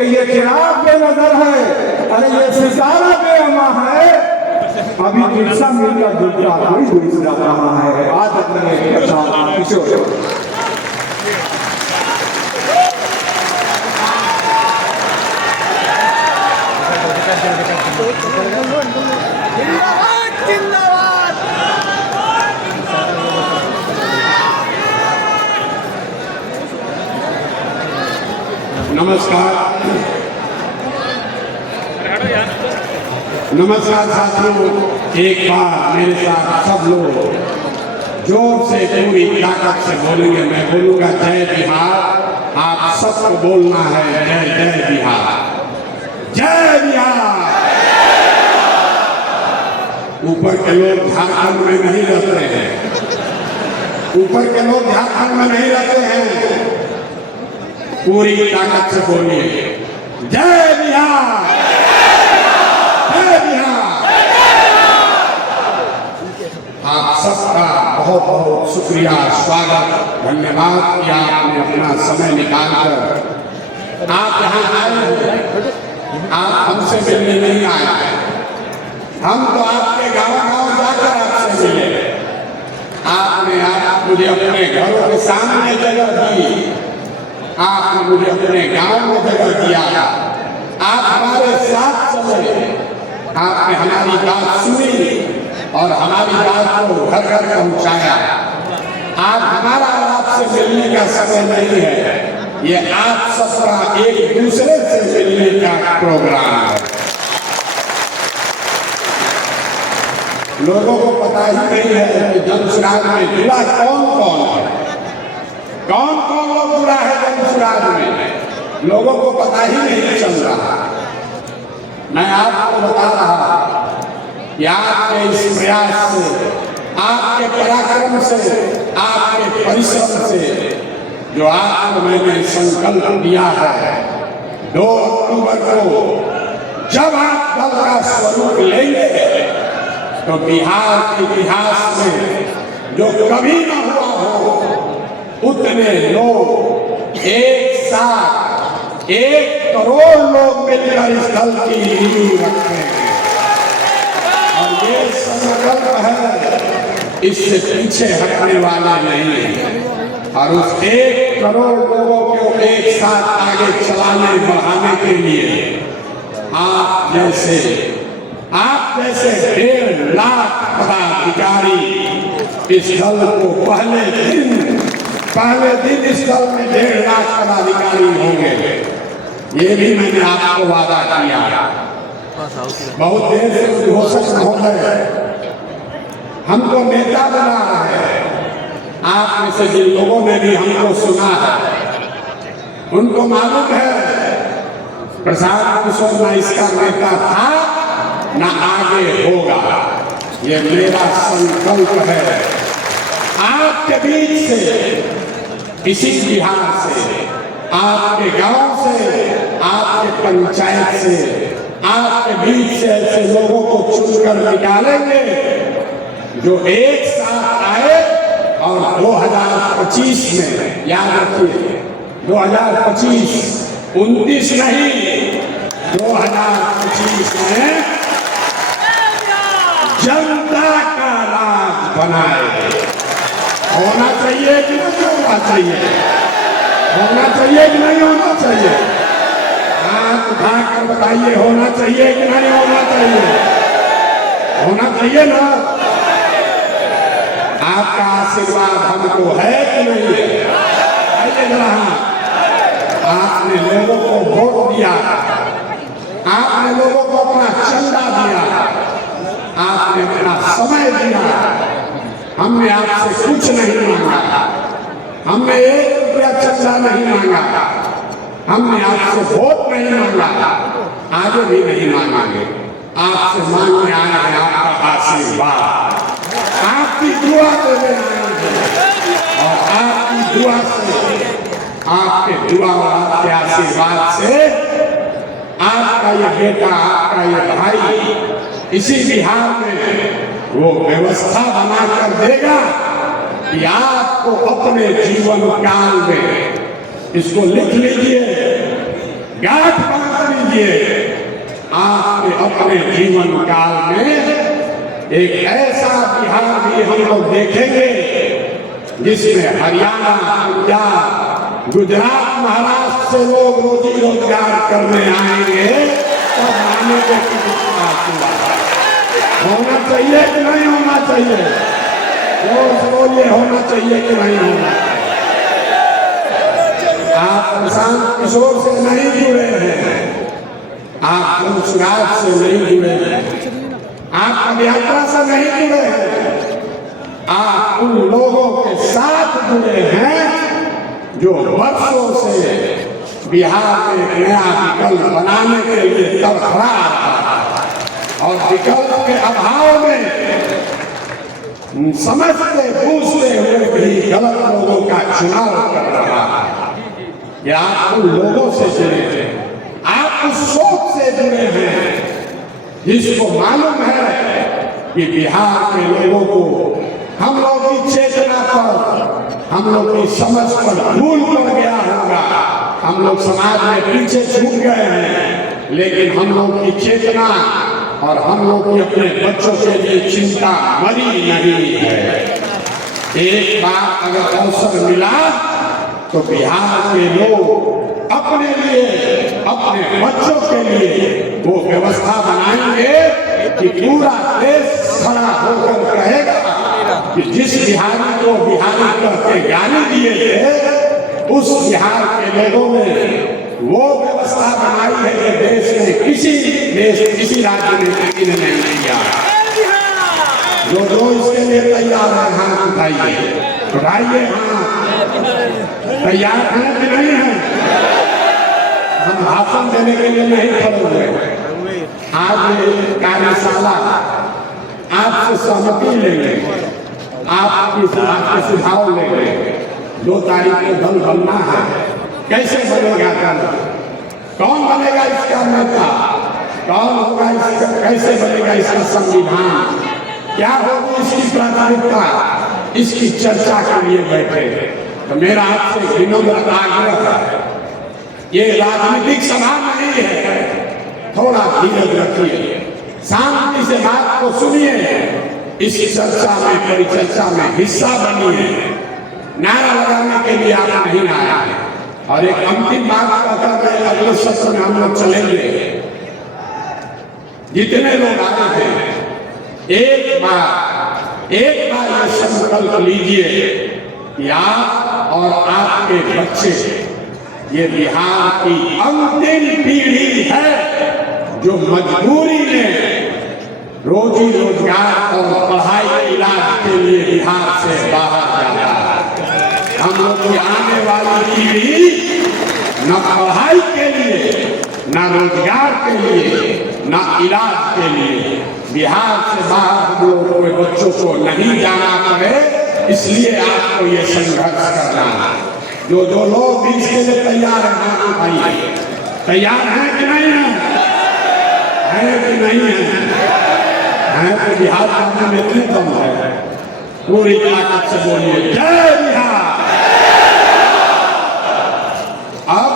कि ये चिराग बेनजर है, अरे ये सितारा बेअमा है, अभी बिरसा मिलकर जुटता कोई दूसरा कहाँ है। आज अपने किशोर नमस्कार नमस्कार साथियों, एक बार मेरे साथ सब लोग जोर से पूरी ताकत से बोलेंगे। मैं बोलूंगा जय बिहार, आप सबको बोलना है जय जय बिहार, जय बिहार। ऊपर के लोग झारखंड में नहीं रहते हैं, ऊपर के लोग झारखंड में नहीं रहते हैं। पूरी ताकत से बोलिए जय बिहार, जय बिहार। आप सबका बहुत बहुत शुक्रिया, स्वागत, धन्यवाद कि आपने अपना समय निकालकर आप यहाँ आए हैं। आप हमसे मिलने नहीं आए, हम तो आपके गाँव-गाँव जाकर आपसे मिले। आपने मुझे अपने घरों के सामने जगह दी, आपने मुझे अपने गांव में जगह दिया, आप हमारे साथ चले, आपने हमारी बात सुनी और हमारी बात को घर घर पहुंचाया। आज हमारा आपसे मिलने का समय नहीं है, ये आप सबका एक दूसरे से मिलने का प्रोग्राम है। लोगों को पता ही नहीं है कि जनसुराज में जुड़ा कौन कौन है, कौन कौन लोग जुड़ा है जनसुराज में, लोगों को पता ही नहीं चल रहा। मैं आपको बता रहा कि आपके इस प्रयास से, आपके पराक्रम से, आपके परिश्रम से जो आपको मैंने संकल्प दिया है 2 अक्टूबर को जब आप दल का स्वरूप लेंगे तो बिहार के इतिहास में जो कभी न हुआ हो उतने लोग एक साथ 1 करोड़ लोग मिलकर इस दल की नींव रखेंगे। और ये संकल्प है, इससे पीछे हटने वाले नहीं। और उस 1 करोड़ लोगों को एक साथ आगे चलाने बढ़ाने के लिए आप जैसे 1.5 लाख पदाधिकारी इस दल को पहले दिन इस दल में 1.5 लाख पदाधिकारी होंगे। ये भी मैंने आपको वादा किया। बहुत देर से उद्घोषक महोदय हमको नेता बना रहे हैं। आप में से जिन लोगों ने भी हमको सुना है उनको मालूम है प्रसाद किशोर न इसका नेता था न आगे होगा। ये मेरा संकल्प है आपके बीच से, इसी बिहार से, आपके गांव से, आपके पंचायत से, आपके बीच से ऐसे लोगों को चुनकर निकालेंगे जो एक साथ आए और 2025 में, याद रखिए 2025, 29 नहीं, 2025 में जनता का राज बनाए। होना चाहिए कि नहीं होना चाहिए? होना चाहिए कि नहीं होना चाहिए? हाथ उठाकर बताइए, होना चाहिए कि नहीं होना चाहिए? होना चाहिए ना? आपका आशीर्वाद हमको है कि नहीं है? आइए जरा, आपने लोगों को वोट दिया, आपने लोगों को अपना चंदा दिया, आपने अपना समय दिया। हमने आपसे कुछ नहीं मांगा, हमने 1 रुपया चंदा नहीं मांगा, हमने आपसे वोट नहीं मांगा, आगे भी नहीं मांगेंगे। आपसे मांगने आए हैं आपका आशीर्वाद, आपकी दुआ देने आए हैं। और आपकी दुआ से, आपके दुआ और आपके आशीर्वाद से आपका ये बेटा, आपका ये भाई इसी बिहार में वो व्यवस्था बना कर देगा कि आपको अपने जीवन काल में, इसको लिख लीजिए, गांठ बांध लीजिए। आपके अपने जीवन काल में एक ऐसा बिहार भी हम लोग देखेंगे जिसमें हरियाणा, पंजाब, गुजरात, महाराष्ट्र से लोग रोजी रोजगार करने आएंगे। तब आने के होना चाहिए कि नहीं होना चाहिए? बोलिए होना चाहिए कि नहीं होना चाहिए? आप प्रशांत किशोर से नहीं जुड़े हैं, आप वंशराज से नहीं जुड़े हैं, आप पदयात्रा से नहीं जुड़े हैं, आप उन लोगों के साथ जुड़े हैं जो वर्षों से बिहार में नया विकल्प बनाने के लिए तड़फड़ा रहा और विकल्प के अभाव में समझते बूझते हुए भी गलत लोगों का चुनाव कर रहा है। या आप उन लोगों से जुड़े हैं, आप उस सोच से जुड़े हैं जिसको मालूम है कि बिहार के लोगों को हम लोग की चेतना पर, हम लोग की समझ पर भूल पड़ गया होगा, हम लोग समाज में पीछे छूट गए हैं, लेकिन हम लोग की चेतना और हम लोग की अपने बच्चों के लिए चिंता मरी नहीं है। एक बार अगर अवसर मिला तो बिहार के लोग अपने लिए, अपने बच्चों के लिए वो व्यवस्था बनाएंगे कि पूरा देश खड़ा होकर कहेगा कि जिस बिहारी को बिहारी कहते गाली दिए थे, उस बिहार के लोगों ने वो व्यवस्था बनाई है कि देश किसी राज्य में किसी ने नहीं किया। जो इसके लिए तैयार है हाथ उठाइए, उठाइए हाथ। तैयार हैं कि नहीं है? हम भाषण देने के लिए नहीं खड़े हुए। आज कार्यशाला आपसे सहमति लेंगे, आपके सुझाव लेंगे। 2 तारीख को दल बनना है, कैसे बनेगा दल, कौन बनेगा इसका नेता, कौन होगा इसका, कैसे बनेगा इसका संविधान, क्या होगी इसकी प्राथमिकता, इसकी चर्चा के लिए बैठे। तो मेरा आपसे विनम्र आग्रह है, ये राजनीतिक सभा नहीं है, थोड़ा धीरज रखिए, शांति से बात को सुनिए, इस चर्चा में, परिचर्चा में हिस्सा बनिए। नारा लगाने के लिए आप नहीं आया है। और एक अंतिम बात कहकर मैं अगले सत्र में हम लोग चलेंगे। जितने लोग आए थे, एक बार ये संकल्प लीजिए कि आप और आपके बच्चे, ये बिहार की अंतिम पीढ़ी है जो मजबूरी में रोजी रोजगार और पढ़ाई के इलाज के लिए बिहार से बाहर जाता है। हम लोग की आने वाली पीढ़ी न पढ़ाई के लिए, न रोजगार के लिए, न इलाज के लिए बिहार से बाहर हम लोगों के बच्चों को नहीं जाना पड़े, इसलिए आपको ये संघर्ष करना है। जो लोग भी इसके लिए तैयार हैं, भाई तैयार हैं कि नहीं है कि नहीं है? तो बिहार का में इतने कम है, पूरी ताकत से बोलिए जय बिहार। अब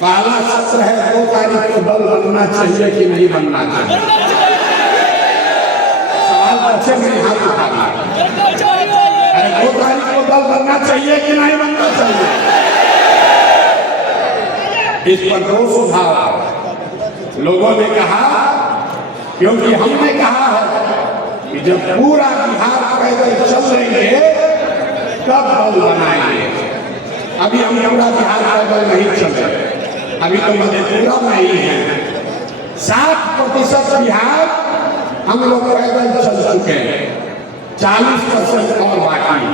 पहला सत्र है, 2 तारीख को दल बनना चाहिए कि नहीं बनना चाहिए? सवाल बच्चे में हाथ उठा लिया। 2 तारीख को दल बनना चाहिए कि नहीं बनना चाहिए? इस पर 2 सुझाव लोगों ने कहा, क्योंकि हमने कहा है कि जब पूरा बिहार पैदल चल लेंगे तब दल बनाएंगे। अभी हम पूरा बिहार पैदल नहीं चले, अभी तो मधेपुरा में ही है। 60% बिहार हम लोग पैदल चल चुके हैं, 40% और बाकी।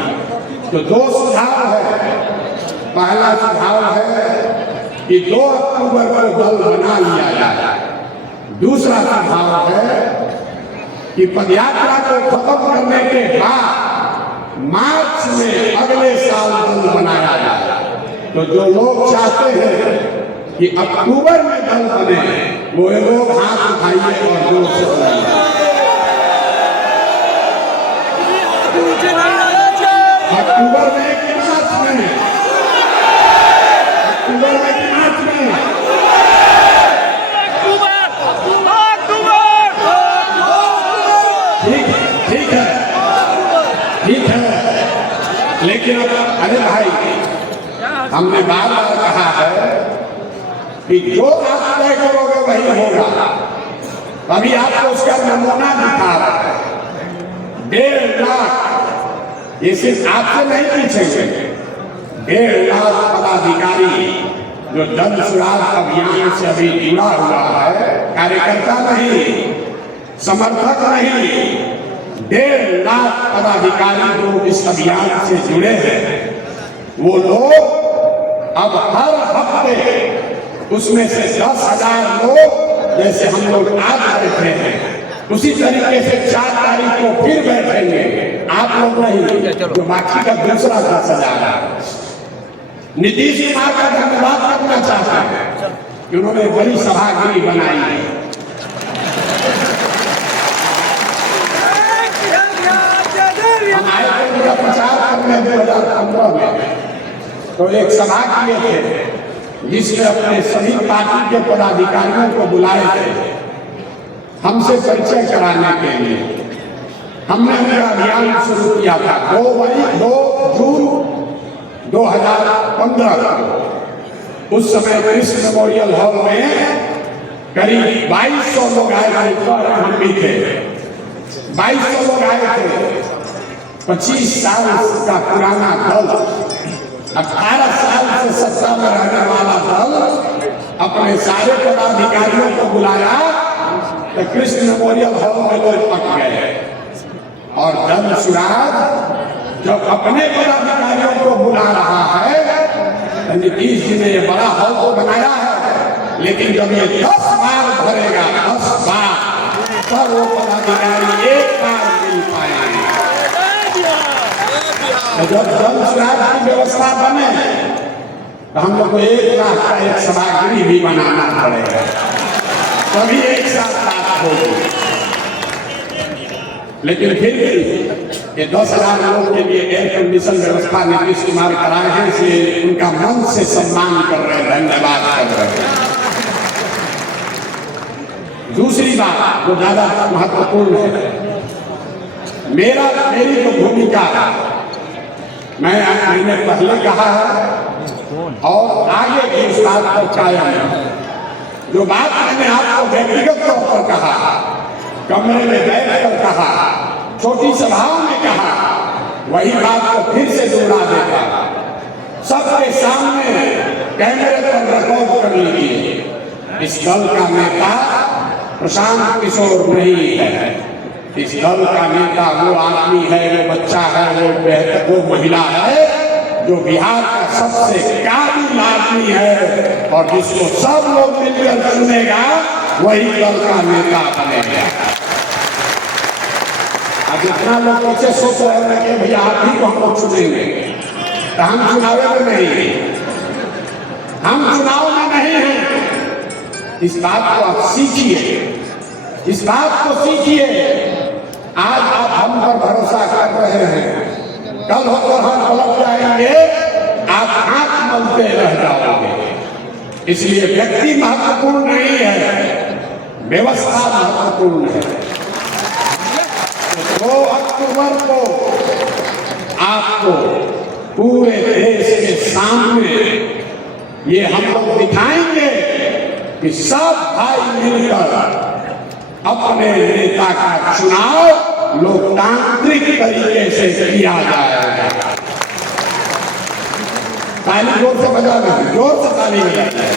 तो 2 सुझाव है। पहला सुझाव है कि 2 अक्टूबर को दल बना लिया जाए। दूसरा सुझाव है कि पदयात्रा को खत्म करने के बाद मार्च में अगले साल दल बनाया जाए। तो जो लोग चाहते हैं कि अक्टूबर में दल बने, वो लोग हाथ उठाइए और जोर से बोलिए। अक्टूबर में कि मार्च में? अक्टूबर में कि मार्च में? लेकिन अब अरे भाई, हमने बार बार कहा है कि जो आप तय करोगे वही होगा। अभी आपको उसका नमूना दिखा रहा है। 1.5 लाख, ये सिर्फ आपसे नहीं पूछेंगे, 1.5 लाख पदाधिकारी जो जन सुराग अभियान से अभी जुड़ा हुआ है, कार्यकर्ता नहीं, समर्थक नहीं, 1.5 लाख पदाधिकारी जो इस अभियान से जुड़े हैं, वो लोग अब हर हफ्ते उसमें से 10,000 लोग, जैसे हम लोग आज बैठे हैं, उसी तरीके से 4 तारीख को फिर बैठेंगे। आप लोग नहीं, जो बाकी का दूसरा 10,000। नीतीश कुमार का धन्यवाद करना चाहता है कि उन्होंने बड़ी सभागिरी बनाई है। हम आए थे उनका प्रचार करने 2015 में, तो एक सभा किए थे जिसमें अपने सभी पार्टी के पदाधिकारियों को बुलाए थे हमसे परिचय कराने के लिए। हमने उनका अभियान शुरू किया था 2 जून 2015 को। उस समय कृष्ण मेमोरियल हॉल में करीब 2200 लोग आए थे, हम भी थे। 2200 लोग आए थे। 25 साल का पुराना दल, 18 साल से सत्ता में रहने वाला दल अपने सारे पदाधिकारियों को बुलाया तो कृष्ण मेमोरियल हॉल में लोग पक गए। और जन सुराग जब अपने पदाधिकारियों को बुला रहा है, नीतीश जी ने ये बड़ा हॉल तो बनाया है, लेकिन जब ये 10 बार भरेगा, 10 बार, तब वो पदाधिकारी एक बार मिल पाएंगे। जब जन सुराग की व्यवस्था बने तो हम लोग को 1 लाख का एक सभागिरी भी बनाना पड़ेगा, तभी एक साथ बात होगी। लेकिन फिर भी ये 10,000 लोगों के लिए एयर कंडीशन व्यवस्था नीतीश कुमार कराए हैं, इसलिए उनका मन से सम्मान कर रहे हैं, धन्यवाद कर रहे हैं। दूसरी बात जो ज्यादा महत्वपूर्ण है, मेरी जो भूमिका मैंने पहले कहा है और आगे भी इस बात पर कायम है। जो बात मैंने आपको व्यक्तिगत तौर पर कहा, कमरे में बैठकर कहा, छोटी सभाओं में कहा, वही बात को फिर से दोहरा देता, सबके सामने कैमरे पर रिकॉर्ड कर लीजिए। इस दल का नेता प्रशांत किशोर नहीं है। इस दल का नेता वो आदमी है, वो बच्चा है, वो महिला है जो बिहार का सबसे काबिल आदमी है और जिसको सब लोग मिलकर चुनेगा, वही दल का नेता बनेगा। अब इतना लोग पीछे सोच रहे हैं कि भैया आप ही को हम लोग चुनेंगे, तो हम चुनाव में नहीं, हम चुनाव में नहीं हैं। इस बात को आप सीखिए, इस बात को सीखिए। आज आप हम पर भरोसा कर रहे हैं, कल होकर हम पलट जाएंगे, आप हाथ मलते रह जाओगे। इसलिए व्यक्ति महत्वपूर्ण नहीं है, व्यवस्था महत्वपूर्ण है। 2 अक्टूबर को आपको पूरे देश के सामने ये हम लोग दिखाएंगे कि सब भाई मिलकर अपने नेता का चुनाव लोकतांत्रिक तरीके से किया जाएगा। ताली जोर से बजा दें, जोर से ताली बजाते हैं।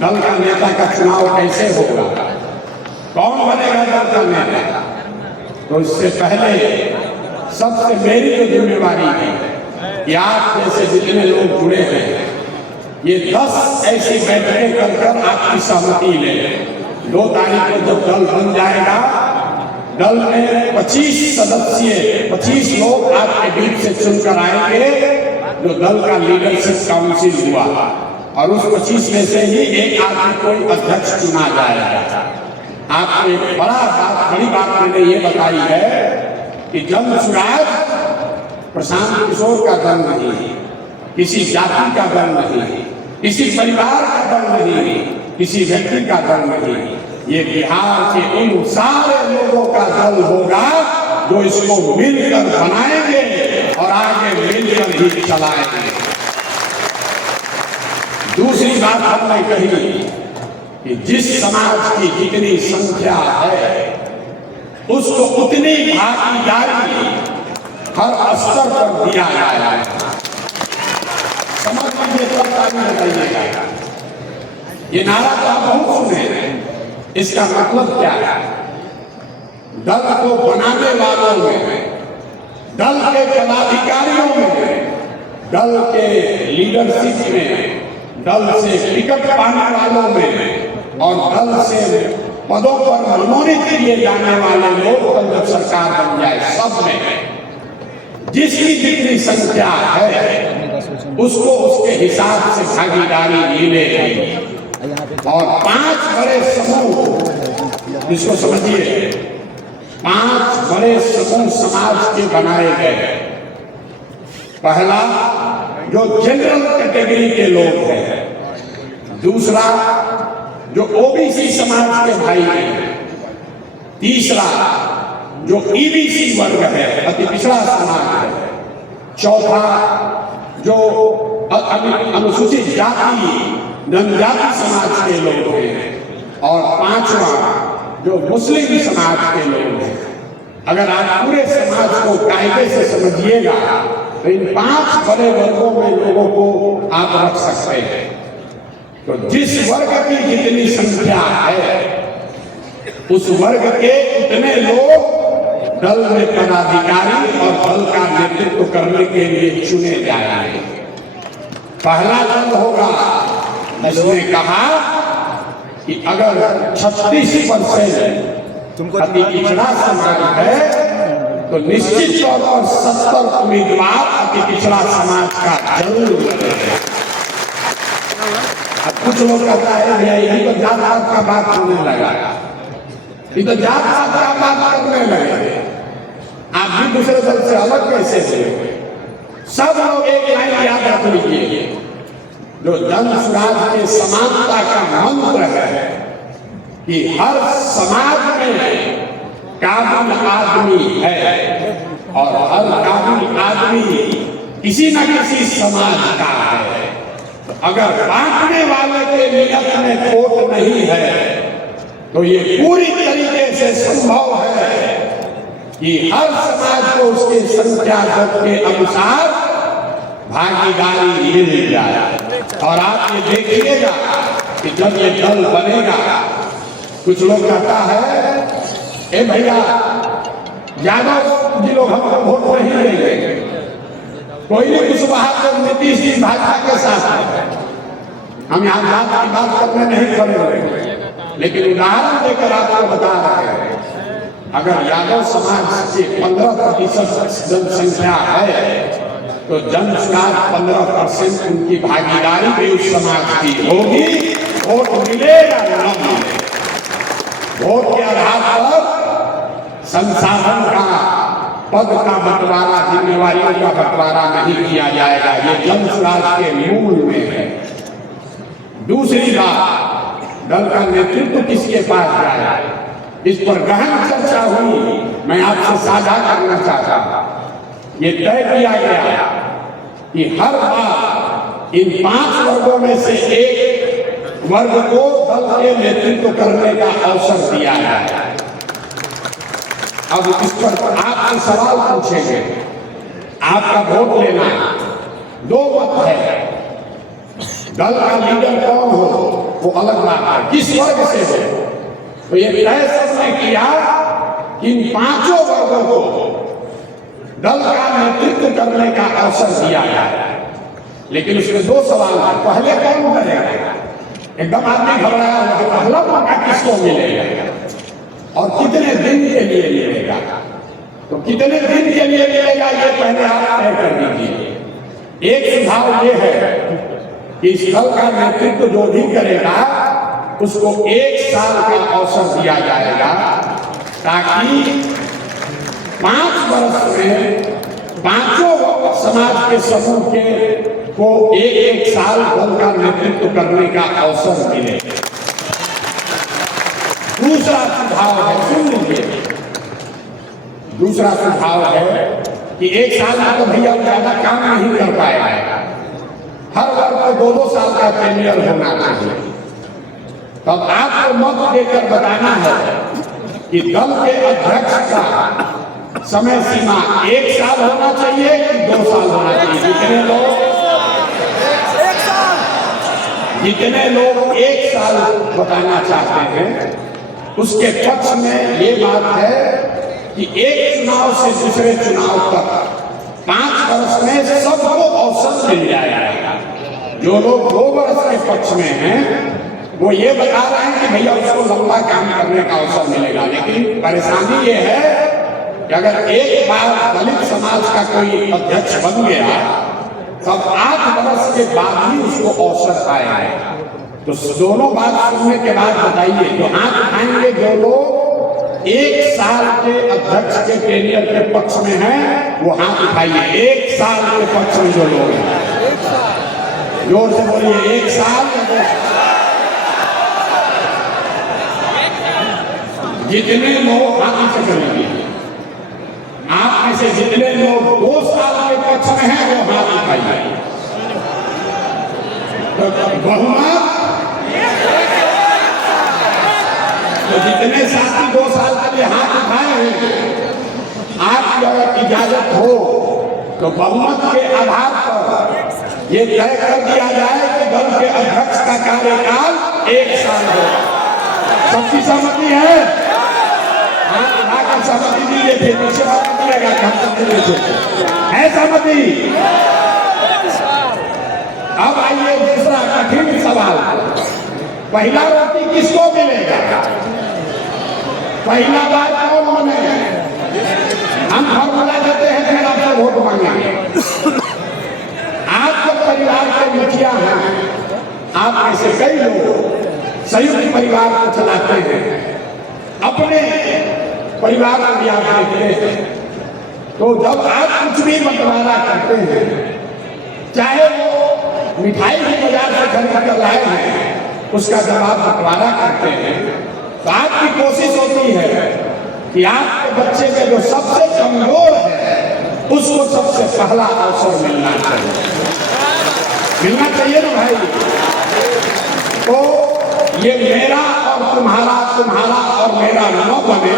दल का नेता का चुनाव कैसे होगा, कौन बनेगा दल का नेता, तो इससे पहले सबसे मेरी जो जिम्मेवारी है कि आप जैसे जितने लोग जुड़े हैं, ये 10 ऐसी बैठकें कर आपकी सहमति ले। 2 तारीख को जब दल बन जाएगा, दल में 25 सदस्य, 25 लोग आपके बीच से चुनकर आएंगे, जो दल का लीडरशिप काउंसिल हुआ, और उस 25 में से ही एक आदमी कोई अध्यक्ष चुना जाएगा। आपको एक बड़ी बात मैंने ये बताई है कि जन सुराग प्रशांत किशोर का दल नहीं, किसी जाति का दल नहीं, किसी परिवार का दल नहीं, किसी व्यक्ति का दल नहीं। ये बिहार के उन सारे लोगों का दल होगा जो इसको मिलकर बनाएंगे और आगे मिलकर ही चलाएंगे। दूसरी बात हमने कही कि जिस समाज की जितनी संख्या है उसको उतनी भागीदारी हर स्तर पर दिया जाएगा। समझ लीजिए, सब ताली बताइएगा। ये नारा तो आप बहुत सुने, इसका मतलब क्या है? दल को बनाने वालों में, दल के पदाधिकारियों में, दल के लीडरशिप में, दल से टिकट पाने वालों में और दल से पदों पर मनोनीत किए जाने वाले लोग कल जब सरकार बन जाए, सब में जिसकी जितनी संख्या है उसको उसके हिसाब से भागीदारी मिलेगी। और 5 बड़े समूह, इसको समझिए, 5 बड़े समूह समाज के बनाए गए। पहला, जो जनरल कैटेगरी के लोग हैं। दूसरा, जो ओबीसी समाज के भाई हैं। तीसरा, जो ईबीसी वर्ग है, अति पिछड़ा समाज है। चौथा, जो अनुसूचित जाति जनजाति समाज के लोग हैं। और 5वां, जो मुस्लिम समाज के लोग हैं। अगर आप पूरे समाज को कायदे से समझिएगा तो इन 5 बड़े वर्गों में लोगों को आप रख सकते हैं। तो जिस वर्ग की जितनी संख्या है उस वर्ग के उतने लोग दल में पदाधिकारी और दल का नेतृत्व करने के लिए चुने जाएंगे। पहला दल होगा, इसने कहा कि अगर 36% अति पिछड़ा समाज है तो निश्चित तौर पर 70 उम्मीदवार अति पिछड़ा समाज का जरूर बनेगा। अब कुछ लोग कहता है ये तो जात पात का बात होने लगा, ये तो जात पात का बात करने लगे। आप भी दूसरे दल से अलग कैसे थे? सब लोग एक लाइन याद रख लीजिए, जो जन स्वराज के समानता का मंत्र है कि हर समाज में काबिल आदमी है और हर काबिल आदमी किसी न किसी समाज का है। तो अगर बांटने वाले के नियत में खोट नहीं है तो ये पूरी तरीके से संभव है कि हर समाज को उसके संख्या के अनुसार भागीदारी मिल जाए। और आप ये देखिएगा कि जब ये दल बनेगा, कुछ लोग कहता है ए भैया यादव जी लोग हमको वोट नहीं देंगे, कोई नहीं कुशवाहा को नीतीश जी भाजपा के साथ है, हम यहाँ जात की बात करने नहीं खड़े हुए। लेकिन उदाहरण देकर आपको बता रहे हैं, अगर यादव समाज की 15% जनसंख्या है तो जन स्वराज 15% उनकी भागीदारी भी उस समाज की होगी। वोट मिले या न मिले, वोट के आधार पर संसाधन का, पद का बंटवारा, जिम्मेवारियों का बंटवारा नहीं किया जाएगा। ये जन स्वराज के मूल में है। दूसरी बात, दल का नेतृत्व किसके पास जाए, इस पर गहन चर्चा हुई, मैं आपसे साझा करना चाहता हूं। ये तय किया गया कि हर बार इन 5 वर्गों में से एक वर्ग को दल के नेतृत्व करने का अवसर दिया जाए। अब इस पर आपसे सवाल पूछेंगे, आपका वोट लेना, 2 मत है। दल का लीडर कौन हो वो अलग बात है, किस वर्ग से हो। तो ये तय सबने किया कि इन 5 वर्गों को दल का नेतृत्व करने का अवसर दिया जाए। लेकिन उसमें 2 सवाल है। पहले कौन करेगा? एकदम आदमी घबराया हुआ, पहला मौका किसको मिलेगा और कितने दिन के लिए मिलेगा? तो कितने दिन के लिए मिलेगा ये पहले आप तय कर दीजिए। एक सुझाव ये है कि इस दल का नेतृत्व जो भी करेगा उसको 1 साल का अवसर दिया जाएगा, ताकि 5 वर्ष में 5 समाज के समूह के को 1-1 साल दल का नेतृत्व करने का अवसर मिले। दूसरा सुझाव है, सुन लीजिए, दूसरा सुझाव है कि एक साल में तो भैया ज्यादा काम नहीं कर पाएगा, हर वर्ग को 2-2 साल का टेन्योर होना चाहिए। तब आपको मत देकर बताना है कि दल के अध्यक्ष का समय सीमा 1 साल होना चाहिए कि 2 साल होना चाहिए। जितने लोग 1 साल बताना चाहते हैं, उसके पक्ष में ये बात है कि एक चुनाव से दूसरे चुनाव तक 5 वर्ष में सबको अवसर मिल जाएगा। जो लोग 2 वर्ष के पक्ष में हैं वो ये बता रहे हैं कि भैया उसको लंबा काम करने का अवसर मिलेगा, लेकिन परेशानी ये है कि अगर एक बार दलित समाज का कोई अध्यक्ष बन गया तब 8 वर्ष के बाद ही उसको अवसर आएगा। तो दोनों बात सुनने के बाद बताइए, जो हाथ उठाएंगे जो लोग 1 साल के अध्यक्ष के टेन्योर के पक्ष में हैं वो हाथ उठाइए। 1 साल के पक्ष में जो लोग हैं, जोर से बोलिए, 1 साल। जितने लोग हाथ नीचे करेंगे, आप में से जितने लोग 2 साल के पक्ष में हैं वो हाथ उठाइए। तो बहुमत, तो जितने साथी 2 साल के लिए हाथ उठाए हैं, आपकी अगर इजाजत हो तो बहुमत के आधार पर ये तय कर दिया जाए कि दल के अध्यक्ष का कार्यकाल 1 साल होगा। सबकी सहमति है? सहमति दीजिए, फिर पीछे दिएगा है सहमति। अब आइए दूसरा कठिन सवाल, पहला रोटी किसको मिलेगा? पहला बार कौन बने? हम फॉर्मूला देते हैं, फिर आपसे वोट मांगेंगे। आप जब परिवार के मुखिया हैं, आप में से कई लोग संयुक्त परिवार को चलाते हैं, अपने परिवार को भी आप देखते हैं, तो जब आप कुछ भी बंटवारा करते हैं, चाहे वो मिठाई भी बाजार से खरीद कर लाए हैं, उसका जब आप बंटवारा करते हैं तो आपकी कोशिश होती है कि आपके बच्चे में जो सबसे कमजोर है उसको सबसे पहला अवसर मिलना चाहिए ना भाई। तो ये मेरा और तुम्हारा, तुम्हारा और मेरा न बने,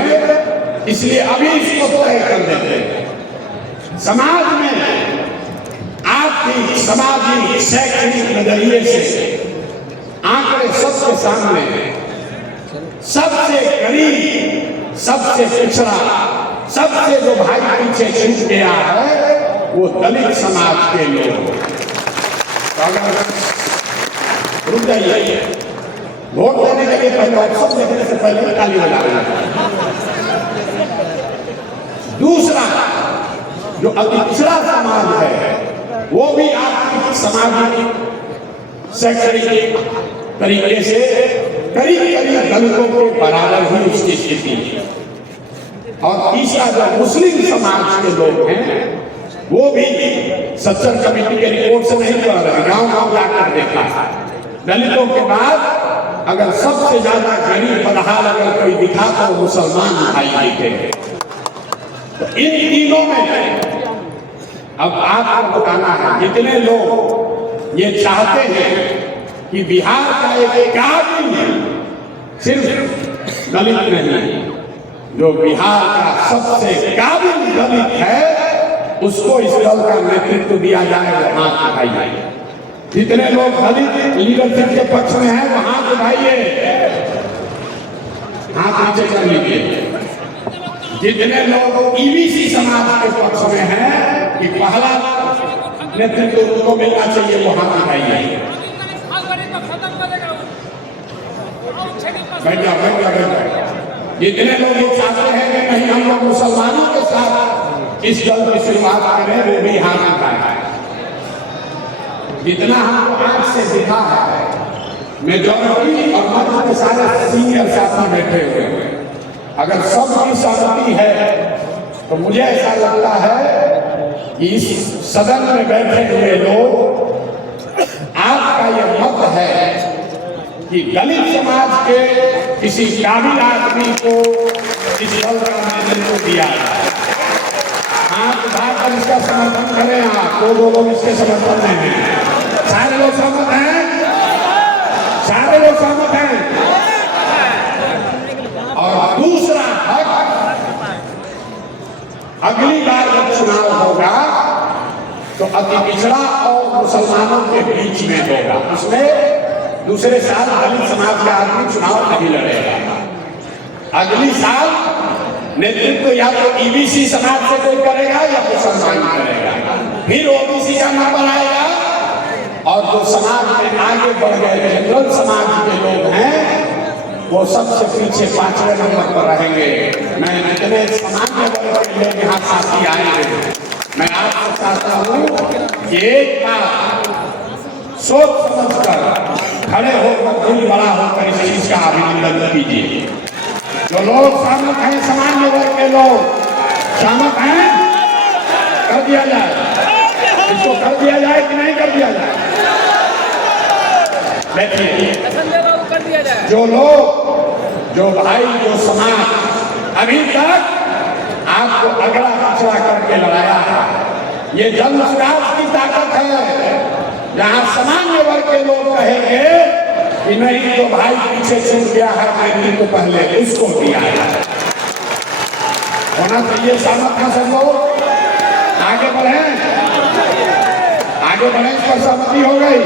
इसलिए अभी इसको तय कर देते हैं। समाज में आर्थिक, सामाजिक, शैक्षणिक नजरिए से आंकड़े सबके सामने, सबसे गरीब, सबसे पिछड़ा, सबसे जो भाई पीछे छूट गया है वो दलित समाज के लोग। रुक जाइए, वोट देने के लिए पहले ऑप्शन देखने से पहले ताली बजा। दूसरा, जो पिछड़ा समाज है वो भी आर्थिक, सामाजिक, शैक्षणिक तरीके से करीब करीब दलितों के बराबर ही उसकी स्थिति है। और तीसरा, जो मुस्लिम समाज के लोग हैं वो भी सच्चर कमेटी के रिपोर्ट से नहीं कर रहे, गांव-गांव जाकर देखा, दलितों के बाद अगर सबसे ज्यादा गरीब बदहाल अगर कोई दिखा तो मुसलमान दिखाई देते। तो इन तीनों में अब आपको बताना है, जितने लोग ये चाहते हैं कि बिहार का एक काबिल सिर्फ दलित नहीं, जो बिहार का सबसे काबिल दलित है उसको इस दल का नेतृत्व दिया जाए, वो हाथ उठाइए। जितने लोग दलित लीडरशिप के पक्ष में हैं वो हाथ उठाइए, हाथ नीचे कर लीजिए। जितने लोग ईबीसी समाज के पक्ष में हैं कि पहला नेतृत्व उनको मिलना चाहिए वो हाथ उठाइए। बैठ जाओ। जितने लोग ये चाहते हैं कि नहीं हम लोग मुसलमानों के साथ इस दल की शुरुआत करें वो भी हाथ उठाए। जितना हमको आंख से दिखा है, मेजॉरिटी और मंच के सारे सीनियर साथी बैठे हुए हैं, अगर सबकी सहमति है तो मुझे ऐसा लगता है कि इस सदन में बैठे हुए लोग, आपका यह मत है कि दलित समाज के किसी काबिल आदमी को इस दल का नेतृत्व दिया जाए। हाथ उठाकर इसका समर्थन करें आप, दो लोग इसके समर्थन में हैं। सारे लोग सहमत हैं? सारे लोग सहमत हैं? और दूसरा हक, अगली बार जब चुनाव होगा तो अति पिछड़ा और मुसलमानों के बीच में होगा। उसमें दूसरे साल दलित समाज का आदमी चुनाव नहीं लड़ेगा। अगली साल नेतृत्व या तो ईबीसी समाज से कोई करेगा या मुसलमान करेगा। फिर ओबीसी का नंबर आएगा और जो समाज में आगे बढ़ गए जनरल समाज के लोग हैं वो सबसे पीछे 5वें नंबर पर रहेंगे। मैं इतने सामान्य वर्ग के लोग यहाँ साथी आएंगे, मैं आपसे चाहता हूँ कि एक बार सोच समझकर खड़े होकर दिल बड़ा होकर इस चीज का अभिनंदन कीजिए। जो लोग सहमत हैं, सामान्य वर्ग के लोग सहमत हैं, कर दिया जाए। इसको कर दिया जाए कि नहीं कर दिया जाए? देखिए, जो लोग, जो भाई, जो समाज अभी तक आपको अगला पिछड़ा करके लड़ाया है, ये जन सुराज की ताकत है। जहां सामान्य वर्ग के लोग कहेंगे कि नहीं तो भाई पीछे छूट गया है, मैं तो पहले उसको दिया है। होना चाहिए सहमत है सब लोग। आगे बढ़े, आगे बढ़े, इस पर सहमति हो गई।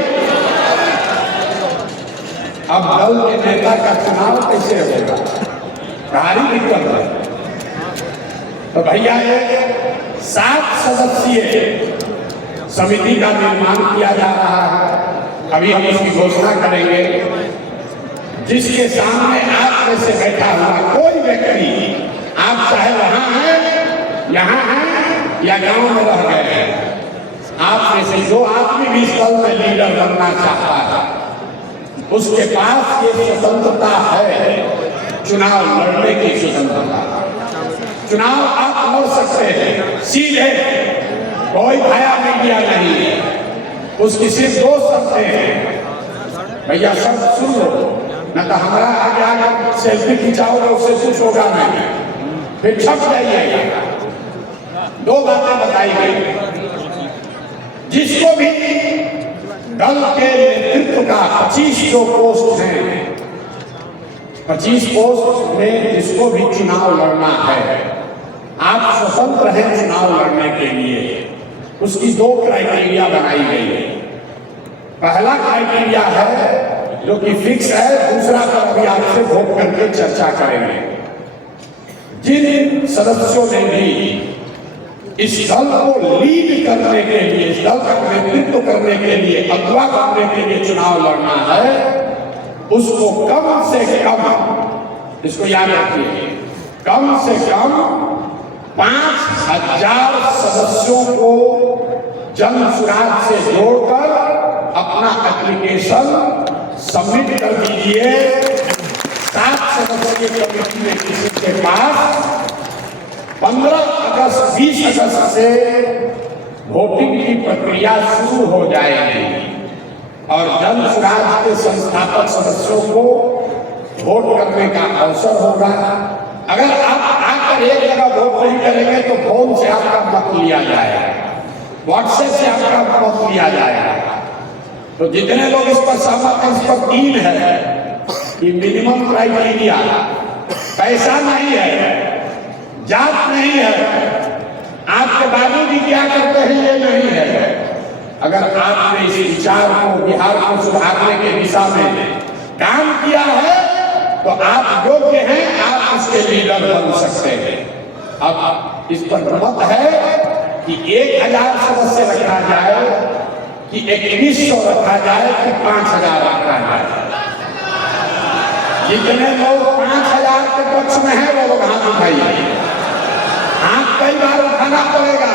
अब दल के नेता का चुनाव कैसे होगा? भारी दिक्कत है। तो भैया ये 7 सदस्यीय समिति का निर्माण किया जा रहा है। अभी हम इसकी घोषणा करेंगे। जिसके सामने आप में से बैठा हुआ कोई व्यक्ति, आप चाहे वहां हैं, यहाँ हैं या गांव में रह गए हैं, आप में से जो आदमी भी इस दल में लीडर बनना चाहता है, उसके पास ये स्वतंत्रता है, चुनाव लड़ने की स्वतंत्रता। चुनाव आप लड़ सकते हैं सीधे, कोई भाया मीडिया नहीं है। उसकी सिर्फ 2 शर्तें हैं। भैया सब सुन लो, न तो हमारा आगे आगे सेल्फी खिंचाओगे, उससे कुछ होगा नहीं, फिर छप जाइएगा। 2 बातें बताई गई। जिसको भी दल के नेतृत्व का 25 जो पोस्ट हैं, 25 पोस्ट में जिसको भी चुनाव लड़ना है, आप स्वतंत्र हैं चुनाव लड़ने के लिए। उसकी 2 क्राइटेरिया बनाई गई है। पहला क्राइटेरिया है जो कि फिक्स है, दूसरा पर अभी आपसे वोट करके चर्चा करेंगे। जिन सदस्यों ने भी इस दल को लीड करने के लिए, इस दल का नेतृत्व करने के लिए, अगवा करने के लिए चुनाव लड़ना है, उसको कम से कम, इसको याद रखिए, कम से कम 5000 सदस्यों को जन सुराज से जोड़कर अपना एप्लीकेशन सबमिट कर दीजिए। 7 सदस्यीय कमेटी में किसी के पास 15 अगस्त 20 अगस्त से वोटिंग की प्रक्रिया शुरू हो जाएगी और जन सुराज के संस्थापक सदस्यों को वोट करने का अवसर होगा। अगर आप आकर एक जगह वोट नहीं करेंगे तो फोन से आपका मत लिया जाएगा, व्हाट्सएप से आपका मत लिया जाएगा। तो जितने लोग इस पर सहमत हैं, इस पर 3 है कि मिनिमम क्राइटेरिया, पैसा नहीं है, जात नहीं है, आपके बाबूजी क्या करते हैं ये नहीं है। अगर आपने इस विचार को, बिहार को सुधारने के दिशा में काम किया है तो आप योग्य हैं, आप उसके लीडर बन सकते हैं। अब इस पर मत है कि 1000 सदस्य रखा जाए कि 2100 रखा जाए कि 5000 रखा जाए। जितने लोग 5000 के पक्ष में है वो लोग हाथ उठाइए। हाथ कई बार उठाना पड़ेगा,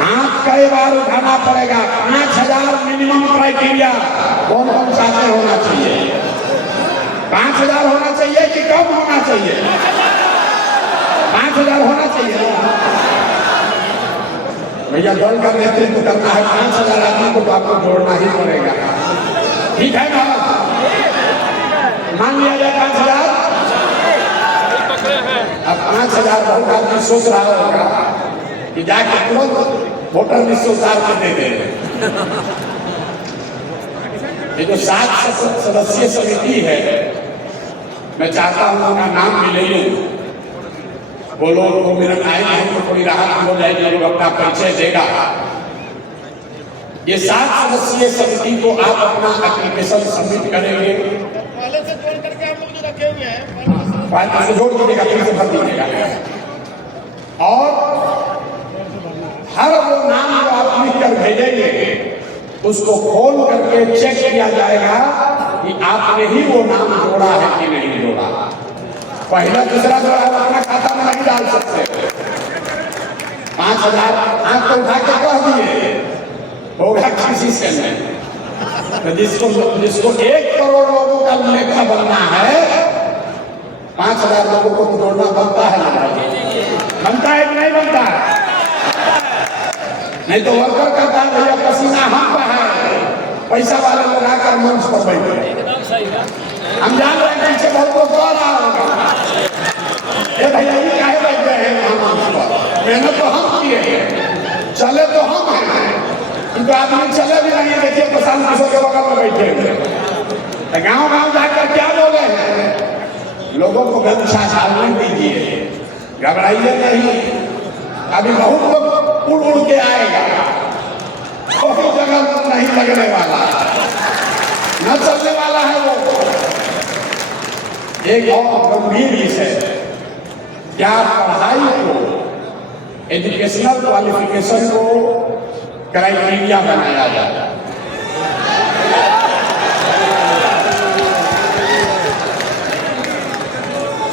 हाथ कई बार उठाना पड़ेगा। 5000 मिनिमम क्राइटेरिया कौन कौन चाहते होना चाहिए? 5000 होना चाहिए कि कम होना चाहिए? 5000 होना चाहिए। भैया दल का नेतृत्व करना है, 5000 आदमी को तो आपको जोड़ना ही पड़ेगा। ठीक है ना? मान लिया जाए 5,000। अब 5,000 बहुत आदमी सोच रहा होगा कि जाके तुरंत वोटर लिस्ट उतार के दे दे। ये जो 7 सदस्यीय समिति है, मैं चाहता हूं उनका नाम भी ले लूं। वो लोग वो मेरा आएंगे हमको थोड़ी राहत हो जाएगी, लोग अपना परिचय देगा। ये 7 सदस्यीय समिति को आप अपना एप्लीकेशन सबमिट करेंगे, पहले से जोड़ करके आप लोग जो रखे हुए हैं फाइल से जोड़ दीजिएगा, फिर से भर दीजिएगा। और हर वो नाम जो आप लिख कर भेजेंगे उसको खोल करके चेक किया जाएगा कि आपने ही वो नाम जोड़ा है कि नहीं जोड़ा। पहला दूसरा जोड़ा आप अपना खाता में नहीं डाल सकते। 5,000 हाथ तो उठा के कह दिए होगा किसी से नहीं। तो जिसको 1 करोड़ लोगों का लेखा बनना है, 5,000 लोगों को तो जोड़ना बनता है ना? बनता है कि नहीं बनता है? नहीं तो वर्कर कहता है भैया पसीना हम पर है, पैसा वाले लोग आकर मंच पर बैठे। हम जान रहे हैं पीछे बहुत लोग आ रहा होगा, ये भैया ये काहे बैठ गए हैं वहां मंच पर? मेहनत तो हम किए, चले तो हम हैं, किंतु आदमी चले भी नहीं। देखिए प्रशांत किशोर के बगल में बैठे हुए गाँव गाँव जाकर क्या बोले हैं, लोगों को गमछा डालने दीजिए, घबराइए नहीं। अभी बहुत लोग उड़ उड़ के आएगा, कोई जगह नहीं लगने वाला, न चलने वाला है वो। एक और गंभीर विषय, क्या पढ़ाई को, एजुकेशनल क्वालिफिकेशन को क्राइटेरिया बनाया जाए?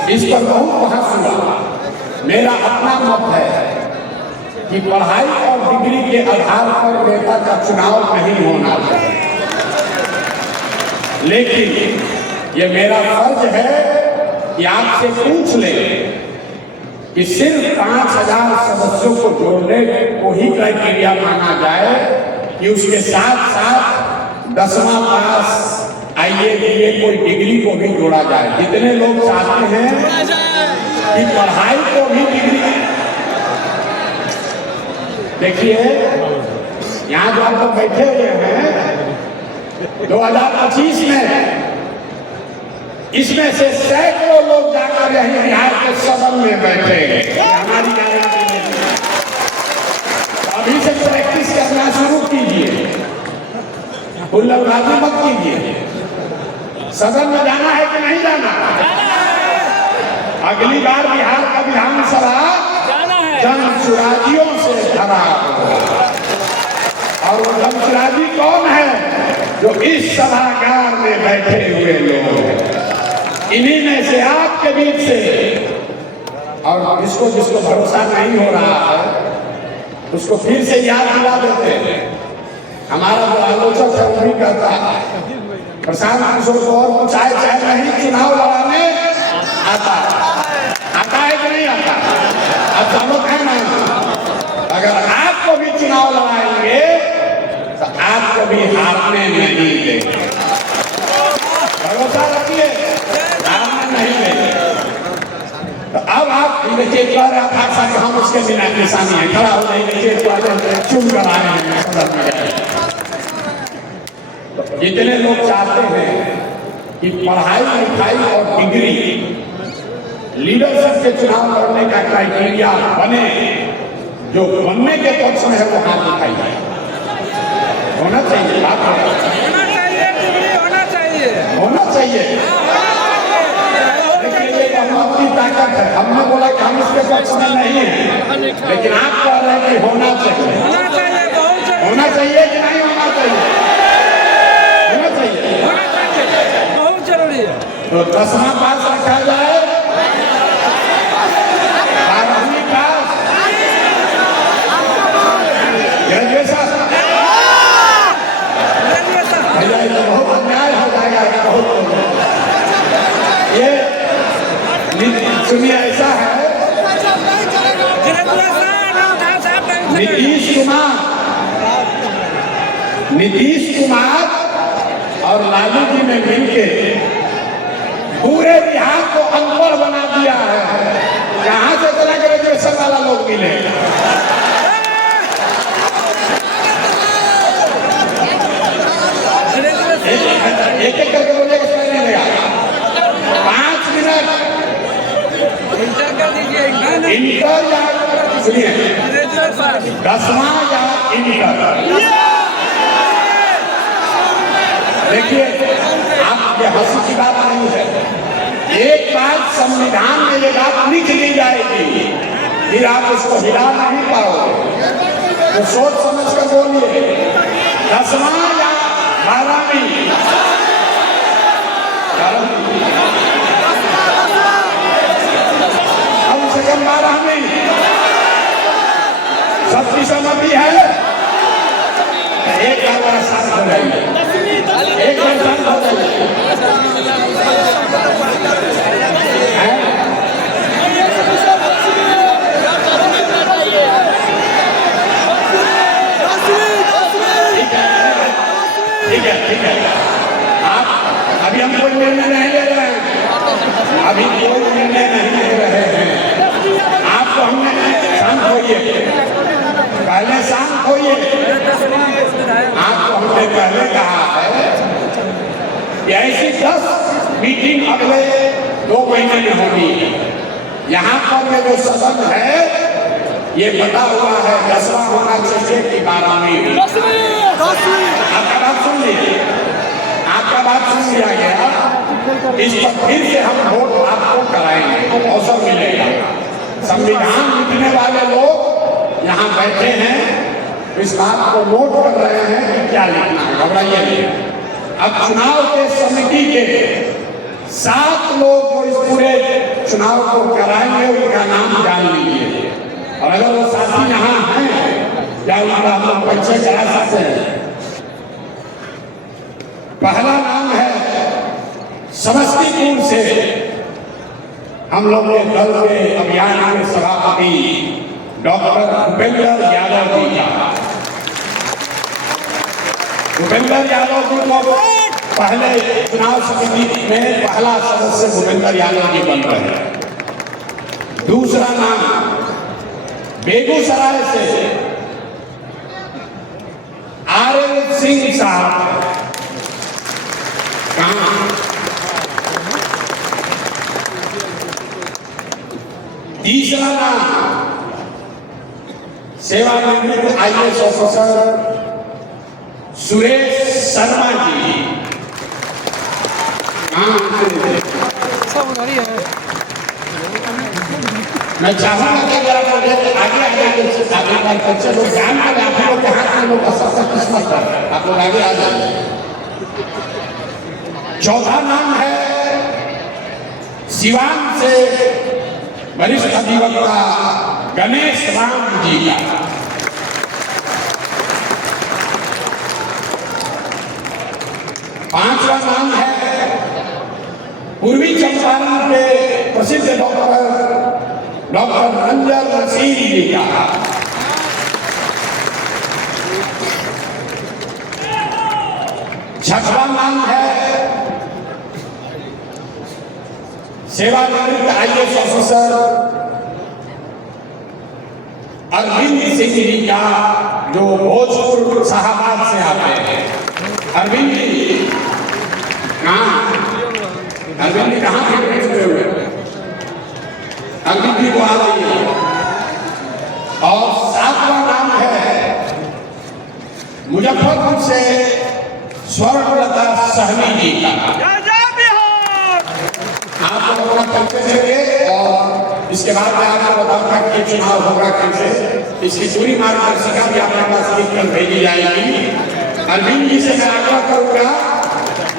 इस पर बहुत बहस हुआ। मेरा अपना मत है कि पढ़ाई और डिग्री के आधार पर नेता का चुनाव नहीं होना चाहिए, लेकिन ये मेरा फर्ज है कि आपसे पूछ ले कि सिर्फ 5,000 सदस्यों को जोड़ने को ही क्राइटेरिया माना जाए कि उसके साथ साथ 10वां पास IAA BA कोई डिग्री को भी जोड़ा जाए। जितने लोग चाहते हैं कि पढ़ाई को भी डिग्री, देखिए यहाँ जो आप लोग बैठे हुए हैं 2025 में, इसमें से सैकड़ों लोग जाकर यही बिहार के सदन में बैठे हैं। हमारी गारंटी है, अभी से प्रैक्टिस करना शुरू कीजिए, हुल्लड़बाजी मत कीजिए। सदन में जाना है कि नहीं जाना? अगली बार बिहार का विधानसभा जनसुराजियों से भरा होगा। और वो जनसुराजी कौन है? जो इस सभागार में बैठे हुए लोग हैं, इन्हीं में से आपके बीच से। और जिसको जिसको भरोसा नहीं हो रहा है उसको फिर से याद दिला देते हैं। हमारा जो आलोचक है वो भी कहता है प्रशांत किशोर को और कुछ आए चाहे नहीं, चुनाव लड़ाने आता है कि नहीं आता? अब समझ है ना, अगर आपको भी चुनाव लड़ाएंगे तो आपको भी हारने नहीं देंगे। भरोसा रखिए, हारने नहीं देंगे। तो अब आप देखिए बार आप हम उसके बिना निशानी है, खड़ा हो जाएंगे, चुन कर आए हैं सदन में। जितने लोग चाहते हैं कि पढ़ाई लिखाई और डिग्री लीडरशिप के चुनाव लड़ने का क्राइटेरिया बने, जो बनने के पक्ष में है वो हाथ उठाइए। होना चाहिए, बात होना चाहिए। लेकिन ये बहुमत की ताकत है। हमने बोला कि हम इसके पक्ष में नहीं है, लेकिन आप कह रहे हैं कि होना चाहिए। होना चाहिए कि नहीं होना चाहिए? बहुत जरूरी है। तो 10वां पास रखा जाए, 12वीं पास, ग्रेजुएशन। भैया ये बहुत अन्याय हो जाएगा। बहुत ये सुनिए, ऐसा है नीतीश कुमार और लालू जी ने मिलके पूरे बिहार को अनपढ़ बना दिया है। यहाँ से इतना ग्रेजुएशन वाला लोग मिले। एक एक करके बोलिएगा, समझ नहीं लगा। 5 मिनट इंटर या सुनिए 10वां या इंटर। देखिए, आप ये हंसी की बात नहीं है। एक बार संविधान में ये बात लिख ली जाएगी, फिर आप उसको हिला नहीं पाओगे। तो सोच समझ कर बोलिए, 10वां या 12वीं? कम से कम 12वीं। सबकी सहमति है? एक बार साथ हो जाइए, एक बार साथ हो जाइए। ठीक है। आप अभी हम कोई निर्णय नहीं ले रहे हैं, अभी कोई निर्णय नहीं ले रहे हैं। आपको हमने शांत होइए, पहले शांत होइए। आपको हमने पहले कहा है कि ऐसी 10 मीटिंग अगले 2 महीने में होगी। यहाँ पर ये जो सदन है, ये बता हुआ है 10वां होना चाहिए कि 12वीं। आपका बात सुन लीजिए, आपका बात सुन लिया गया। इस पर फिर से हम वोट आपको कराएंगे, अवसर मिलेगा। संविधान लिखने वाले लोग यहाँ बैठे हैं, इस बात को नोट कर रहे हैं कि क्या लिखना है, घबराइए नहीं। अब चुनाव के समिति के 7 लोग जो इस पूरे चुनाव को कराएंगे, उनका नाम जान लीजिए। और अगर वो साथी यहाँ हैं, क्या उनका हम लोग परिचय करा सकते हैं? पहला नाम है समस्तीपुर से हम लोग के दल के अभियान के सभापति डॉक्टर भूपेंद्र यादव जी का। भूपेंद्र यादव जी को पहले चुनाव समिति में पहला सदस्य भूपेंद्र यादव जी बन रहे हैं। दूसरा नाम बेगूसराय से आरएल सिंह साहब। तीसरा नाम सेवानिवृत्त IAS ऑफिसर सुरेश शर्मा जी। मैं चाहूंगा कि अगर आप आगे लोग जान कर आप लोग के हाथ में लोग सबसे किस्मत है, आप लोग आगे आ जाए। चौथा नाम है सिवान से वरिष्ठ अधिवक्ता गणेश राम जी का। पांचवा नाम है पूर्वी चंपारण के प्रसिद्ध डॉक्टर रंजन रसीद जी का। छठवां नाम है सेवानिवृत्त IAS ऑफिसर अरविंद सिंह जी का, जो भोजपुर शाहबाद से आते हैं। अरविंद जी कहाँ? अरविंद जी कहाँ से बैठे हुए? अरविंद जी को आ रही है। और 7वां नाम है मुजफ्फरपुर से स्वर्णलता सहनी जी का। आप लोग अपना परिचय देंगे और इसके बाद मैं आपको बताऊंगा कि चुनाव होगा कैसे। इसकी पूरी मार्गदर्शिका भी आपके पास लिख कर भेजी जाएगी। अरविंद जी से मैं आग्रह करूंगा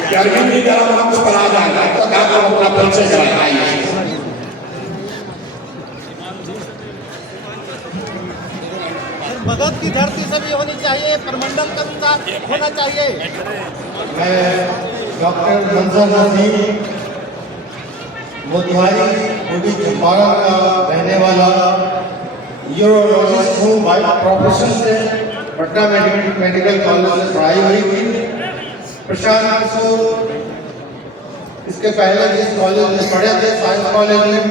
कि अरविंद जी जरा मंच पर आ जाए, तब तक आप लोग अपना परिचय कराइए। मगध की धरती से भी होनी चाहिए, प्रमंडल का भी होना चाहिए। मैं डॉक्टर मंजर नजीर मोतिहारी पूर्वी चंपारण का रहने वाला यूरोलॉजिस्ट हूँ बाय प्रोफेशन से। पटना मेडिकल कॉलेज से पढ़ाई हुई थी। प्रशांत किशोर इसके पहले जिस कॉलेज में पढ़े थे, साइंस कॉलेज में,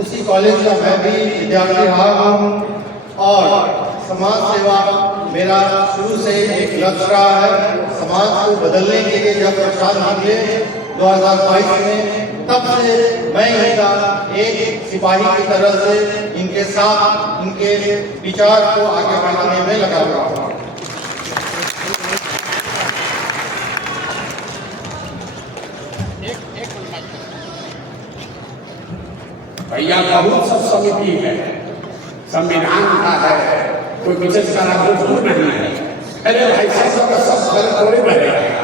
उसी कॉलेज का मैं भी विद्यार्थी रहा हूँ और समाज सेवा मेरा शुरू से एक लक्ष्य रहा है। समाज को बदलने के लिए जब प्रसाद मिले 2022 में, तब से मैं इनका एक सिपाही की तरह से इनके साथ इनके विचार को आगे बढ़ाने में लगा हुआ हूँ। भैया बहुत सब समिति है, संविधान का है, कोई विशेष कारागृह नहीं है। अरे भाई सब का सब घर थोड़े रहेगा,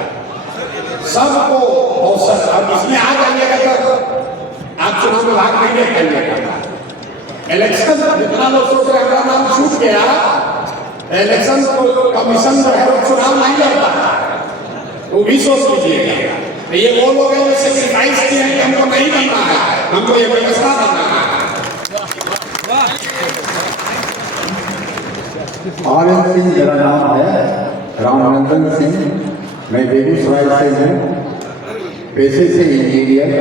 सबको अवसर। अब इसमें आ जाइएगा तो आप चुनाव में भाग नहीं करिएगा। इलेक्शन जितना लोग सोच रहे हैं नाम छूट गया, इलेक्शन कमीशन जो है वो चुनाव नहीं लड़ता, वो भी सोच लीजिएगा। ये वो लोग हैं जो सेक्रीफाइस किए हैं कि हमको नहीं करना है, हमको ये व्यवस्था करना है। आनंद सिंह मेरा नाम है, रामनंदन सिंह। मैं बेगूसराय से हूँ, पेशे से इंजीनियर,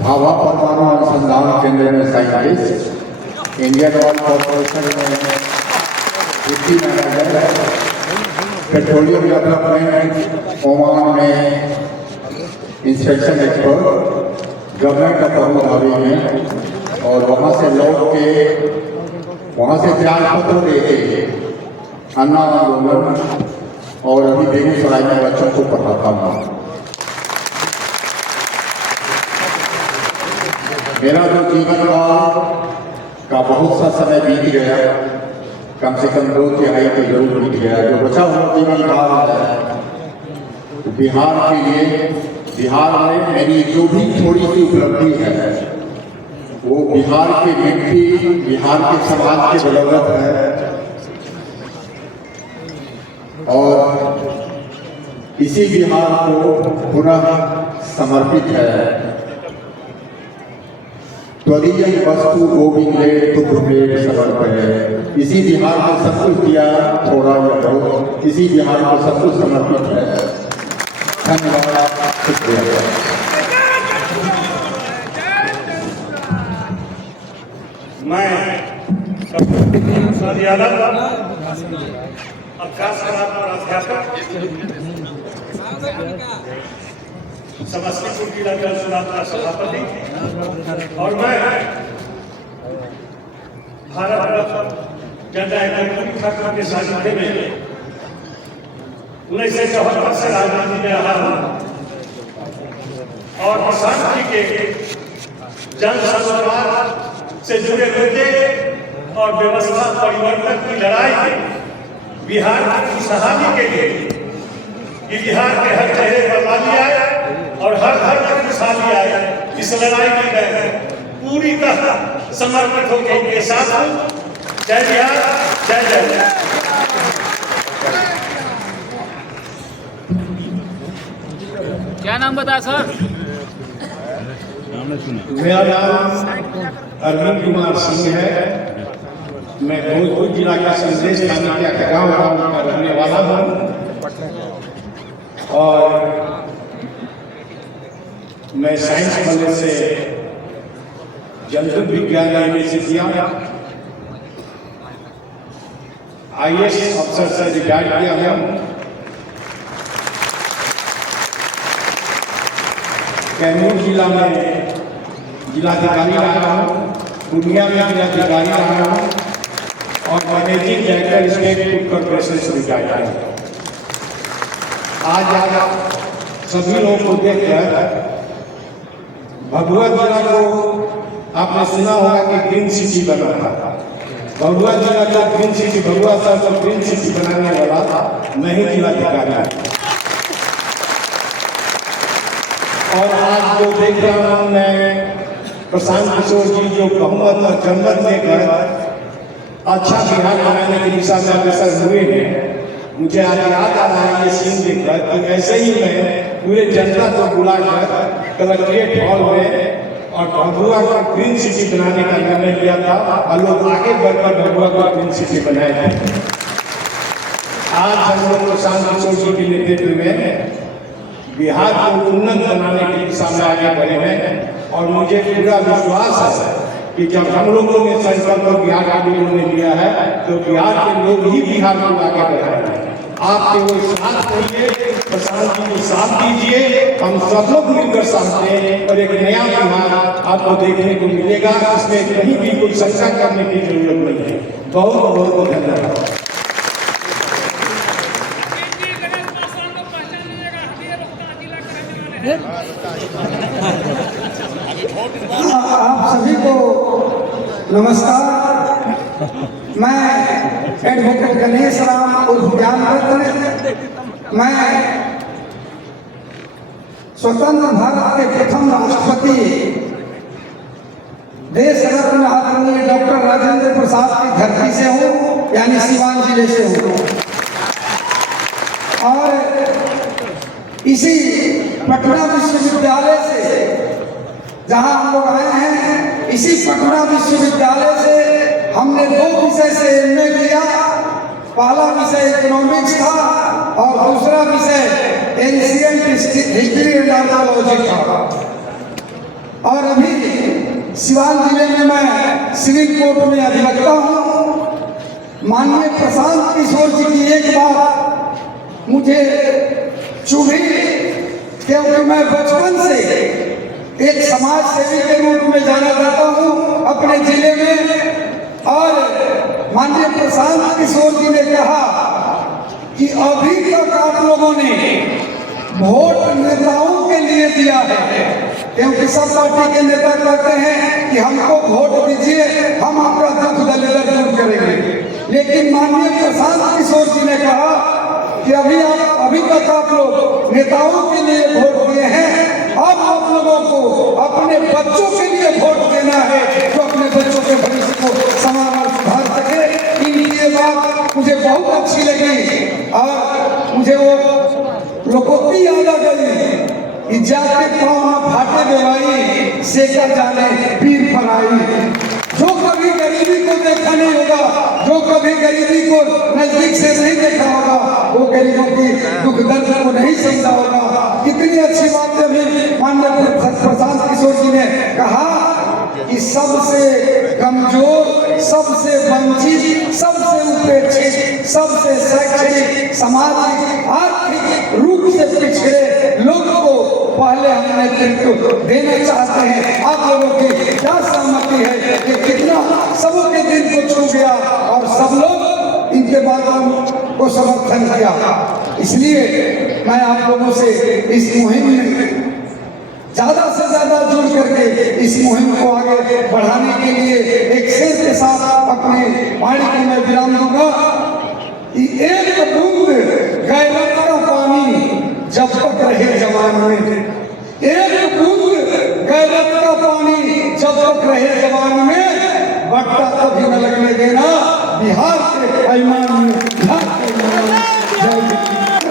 भाभा परमाणु अनुसंधान केंद्र में साइंटिस्ट, इंडियन ऑयल कॉर्पोरेशन में deputy manager, Petroleum Development Oman में inspection expert, Government of Abu Dhabi में, और वहाँ से लौट के वहाँ से त्याग पत्र देके अन्ना आंदोलन और अभी बेगूसराय में बच्चों को पढ़ाता हूँ। मेरा जो जीवन का बहुत सा समय बीत गया, कम से कम 2 तिहाई तो जरूर बीत गया। जो बचा हुआ जीवन काल है बिहार के लिए, बिहार में मेरी जो भी थोड़ी सी उपलब्धि है वो बिहार की मिट्टी, बिहार के समाज की बदौलत है और इसी बिहार को पुनः समर्पित है। त्वदीय वस्तु गोविंदे तुभ्यमेव समर्पये। इसी बिहार को सब कुछ दिया, थोड़ा या बहुत, इसी बिहार को सब कुछ समर्पित है। धन्यवाद, शुक्रिया। मैं यादव अर्थशास्त्र प्राध्यापक समस्तीपुर जिला जल सुधार का सभापति और मैं भारत जनता पार्टी ठाकुर के सानिध्य में 1974 से राजनीति में रहा हूँ और किसान के जन सरोकार से जुड़े मुद्दे और व्यवस्था परिवर्तन की लड़ाई में बिहार की खुशहाली के लिए कि बिहार के हर चेहरे पर लाली आए और हर घर में खुशहाली आए, इस लड़ाई में मैं पूरी तरह समर्पित होकर उनके साथ हूँ। जय बिहार, जय जय। क्या नाम बताया सर? मेरा नाम अरविंद कुमार सिंह है। मैं भोजपुर जिला का संदेश थाना के गाँव का रहने वाला हूँ और मैं साइंस कॉलेज से जंतु विज्ञान में से किया, IAS अफसर से रिटायर किया हूँ। कैमूर जिला में जिलाधिकारी रहा हूँ, पूर्णिया में जिलाधिकारी रहा हूँ और managing director state food corporation से रिटायर किया। आज सभी लोगों को देखकर भभुआ जिला को आपने सुना होगा कि ग्रीन सिटी बना था। भभुआ जिला का ग्रीन सिटी, भभुआ शहर को ग्रीन सिटी बनाने वाला मैं ही जिलाधिकारी हूँ। और आज जो देख रहा हूँ मैं, प्रशांत किशोर जी जो बहुमत और जनमत देकर अच्छा बिहार बनाने की दिशा में अग्रसर हुए हैं, मुझे आज याद आ रहा है ये सीन देखकर कि ऐसे ही मैं पूरे जनता को बुलाकर कलेक्ट्रेट हॉल में और भभुआ को ग्रीन सिटी बनाने का निर्णय लिया था और लोग आगे बढ़कर भभुआ को ग्रीन सिटी बनाए थे। आज हम लोग प्रशांत किशोर जी के नेतृत्व में बिहार को उन्नत बनाने की दिशा में आगे बढ़े हैं। और मुझे पूरा विश्वास है कि जब हम लोगों ने संकल्प बिहार के लोगों ने लिया है तो बिहार के लोग ही बिहार को आगे बढ़ाएंगे। आप केवल साथ रहिए, प्रशांत जी को साथ दीजिए, हम सब लोग मिलकर साथ दें और एक नया बिहार आपको देखने को मिलेगा। इसमें कहीं भी कोई शंका करने की जरूरत नहीं है। बहुत बहुत धन्यवाद। आप सभी को नमस्कार। मैं एडवोकेट गणेश राम उर्फ ज्ञानरत्न, मैं स्वतंत्र भारत के प्रथम राष्ट्रपति देश रत्न आदरणीय डॉक्टर राजेंद्र प्रसाद की धरती से हूँ, यानी सीवान जिले से हूँ। और इसी पटना विश्वविद्यालय से जहाँ हम लोग आए हैं, इसी पटना विश्वविद्यालय से हमने 2 विषय से एमए किया। पहला विषय इकोनॉमिक्स था और दूसरा विषय एंशिएंट हिस्ट्री एंड आर्कियोलॉजी था। और अभी सिवान जिले में मैं सिविल कोर्ट में अधिवक्ता हूँ। माननीय प्रशांत किशोर जी की एक बात मुझे चुभी, क्योंकि मैं बचपन से एक समाज सेवी के रूप में जाना जाता हूँ अपने जिले में। और माननीय प्रशांत किशोर जी ने कहा कि अभी तक आप लोगों ने वोट नेताओं के लिए दिया है, क्योंकि सब पार्टी के नेता कहते हैं कि हमको वोट दीजिए, हम आपका दुख दलिदर दूर करेंगे। लेकिन माननीय प्रशांत किशोर जी ने कहा कि अभी तक आप लोग नेताओं के लिए वोट दिए हैं, अब आप लोगों को अपने बच्चों के लिए वोट देना है जो अपने बच्चों के भविष्य को संवार और सुधार सके। इनकी ये बात मुझे बहुत अच्छी लगी और मुझे वो लोकोक्ति याद आ गई कि जाके पाँव न फाटे बेवाई, सेका जाने पीर पर आई। जो कभी गरीबी को देखा नहीं होगा, जो कभी गरीबी को नजदीक से नहीं देखा होगा, वो गरीबों की दुख दर्द को नहीं समझा होगा। कितनी अच्छी बात है भी माननीय प्रशांत किशोर जी ने कहा कि सबसे कमजोर, सबसे वंचित, सबसे उपेक्षित, सबसे शैक्षणिक, सामाजिक, आर्थिक रूप से पिछड़े लोग को पहले हम नेतृत्व देना चाहते हैं। आप लोगों की क्या सहमति है कि कितना सबों के दिल को छू गया और सब लोग इनके बातों को समर्थन किया। इसलिए मैं आप लोगों से इस मुहिम में ज्यादा से ज्यादा जुड़ करके इस मुहिम को आगे बढ़ाने के लिए एक शेर के साथ अपने वाणी को मैं विराम दूंगा कि एक बूंद गैरत का पानी जब तक रहे जवान में, एक बूंद गैरत का पानी जब तक रहे जवान में, बट्टा कभी न लगने देना बिहार के पैमान में, बिहार के पैमान में। जय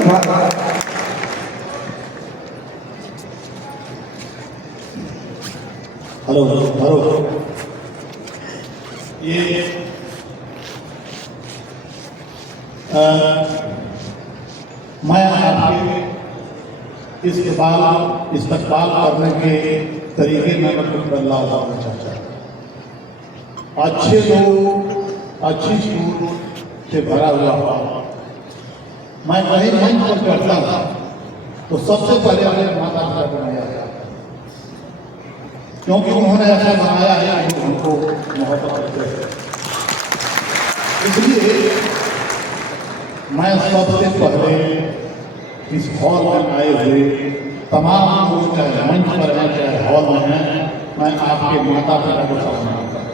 भारत। हेलो हेलो, ये मैं आपके इस्तेमाल करने के तरीके में कुछ बदलाव करना चाहता हूँ। अच्छे लोग, अच्छी सोच से भरा हुआ मैं कहीं मंच पर करता हूँ तो सबसे पहले अपने माता पिता बनाया है, क्योंकि उन्होंने ऐसा बनाया है कि उनको मोहब्बत करते हैं। इसलिए मैं सबसे पहले इस हॉल में आए हुए तमाम लोग, चाहे मंच पर हैं चाहे हॉल में हैं, मैं आपके माता पिता को सलाम करता हूँ।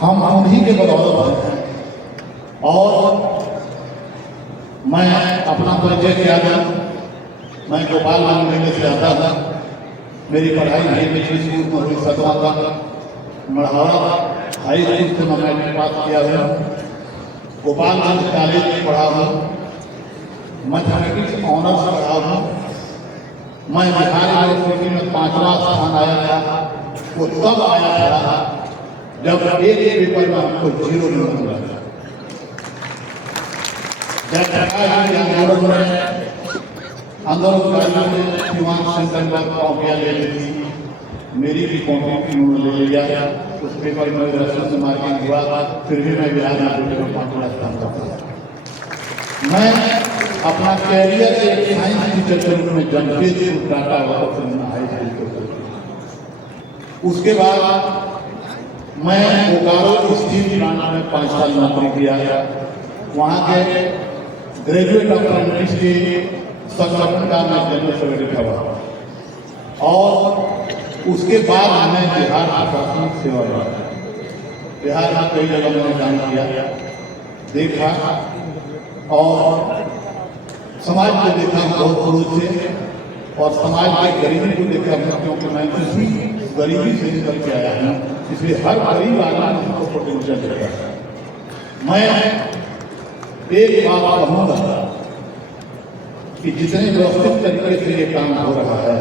हम उन्हीं के बदौलत हैं। और मैं अपना परिचय किया था, मैं गोपालगंज मेले से आता था। मेरी पढ़ाई मिलिट्री स्कूल में हुई 7वां तक। मढ़ौरा हाई स्कूल से मैं मैट्रिक पास किया हूँ। गोपालगंज कॉलेज में पढ़ा हूँ। मैथमेटिक्स ऑनर्स पढ़ा हूँ। मैं बिहार यूनिवर्सिटी में 5वां स्थान आया था। वो तब आया था जब एक पेपर में हमको 0 नंबर मिला। आंदोलन में आंदोलनकारियों ने दीवान सेंटर पर कॉपियाँ ले ली थी, मेरी भी कॉपी उन्होंने ले लिया। उस पेपर में रस्म से मार्किंग हुआ, फिर भी मैं बिहार में 5 स्थान पर। मैं अपना कैरियर एक साइंस टीचर के रूप में जमशेदपुर टाटा हाई स्कूल को, उसके बाद मैं बोकारो स्टील प्लांट में 5 साल नौकरी किया। वहाँ के ग्रेजुएट अप्रेंटिस के संगठन का मैं जनरल सेक्रेटरी था और उसके बाद मैं बिहार प्रशासनिक सेवा में बिहार में कई जगह मैंने काम किया, देखा और समाज को देखा बहुत दूर से और समाज की गरीबी को देखा, क्योंकि मैं उसी गरीबी से निकल के आया हूँ, इसलिए हर गरीब आदमी को पोटेंशियल देता है। मैं एक बात कहूँगा कि जितने व्यवस्थित तरीके से ये काम हो रहा है,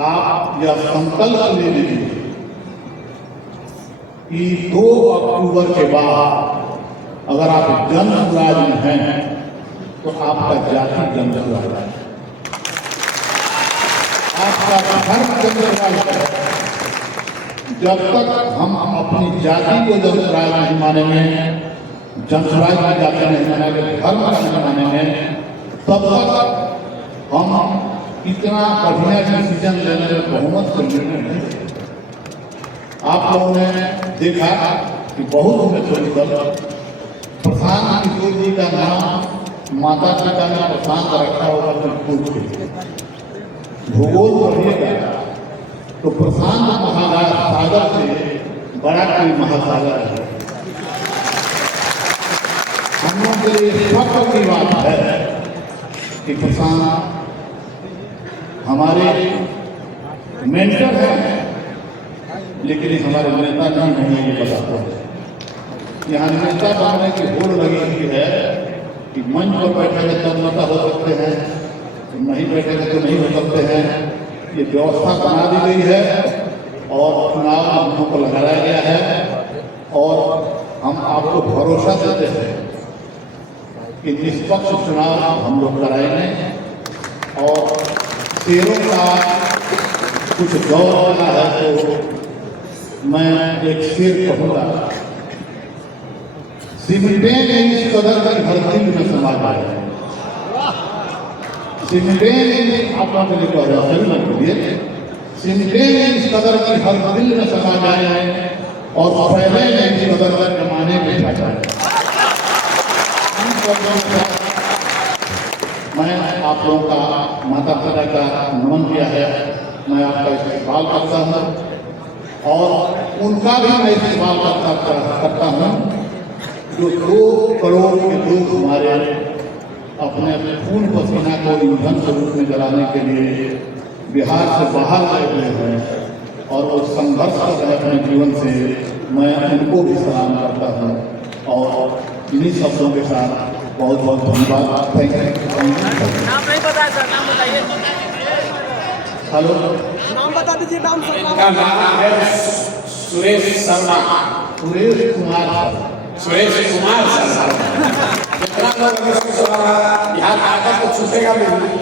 आप यह संकल्प ले लीजिए कि 2 अक्टूबर के बाद अगर आप जन स्वराज में हैं तो आपका जाति जन स्वराज है, आपका धर्म जन स्वराज है। जब तक हम अपनी जाति को जन स्वराज नहीं मानेंगे, जन स्वराज की जाति नहीं मानेंगे, धर्म का नहीं मानेंगे, तब तक हम इतना बढ़िया डिसीजन लेने में बहुमत से निर्णय नहीं लेते। आप लोगों ने देखा कि बहुत मेचोरी दल प्रशांत किशोर जी का नाम माता पिता ने प्रशांत रखा होगा तो पूछ के भूगोल पढ़िएगा तो प्रशांत महासागर से बड़ा कोई महासागर है। हम लोग के लिए फख्र की बात है कि प्रशांत हमारे मेंटर हैं, लेकिन हमारे नेता नहीं होंगे ये बताते हैं। यहाँ नेता बनने की होड़ लगी हुई है कि मंच पर बैठेंगे तब नेता हो सकते हैं, नहीं बैठेंगे तो नहीं हो सकते हैं। ये व्यवस्था बना दी गई है और चुनाव हम को लगाया गया है और हम आपको भरोसा देते हैं कि निष्पक्ष चुनाव हम लोग कराएंगे। और शेरों का कुछ दौर चला है तो मैं एक शेर कहूँगा, सिमटे ने इस कदर की हर दिल में समा जाए, सिमटे ने आप लोगों ने कह रहा है, सिमटे ने इस कदर की हर दिल में समा जाए और फैले ने इस कदर का जमाने में छा जाए। मैं आप लोगों का माता पिता का नमन किया है, मैं आपका इस्तेमाल करता हूँ और उनका भी मैं इस्तेमाल करता हूँ जो 2 करोड़ के लोग हमारे अपने खून पसीना को ईंधन के रूप में जलाने के लिए बिहार से बाहर गए हुए हैं और वो संघर्ष कर रहे अपने जीवन से। मैं उनको भी सलाम करता हूँ और इन्हीं शब्दों के साथ बहुत बहुत धन्यवाद। Thank you. नाम नहीं बताया सर, नाम बताइए। हेलो, नाम बता दीजिए। नाम सर, इनका नाम है सुरेश शर्मा, सुरेश कुमार शर्मा। सुरेश कुमार शर्मा। जितना लोग इसको सवारा यहाँ आकर तो छूटेगा नहीं,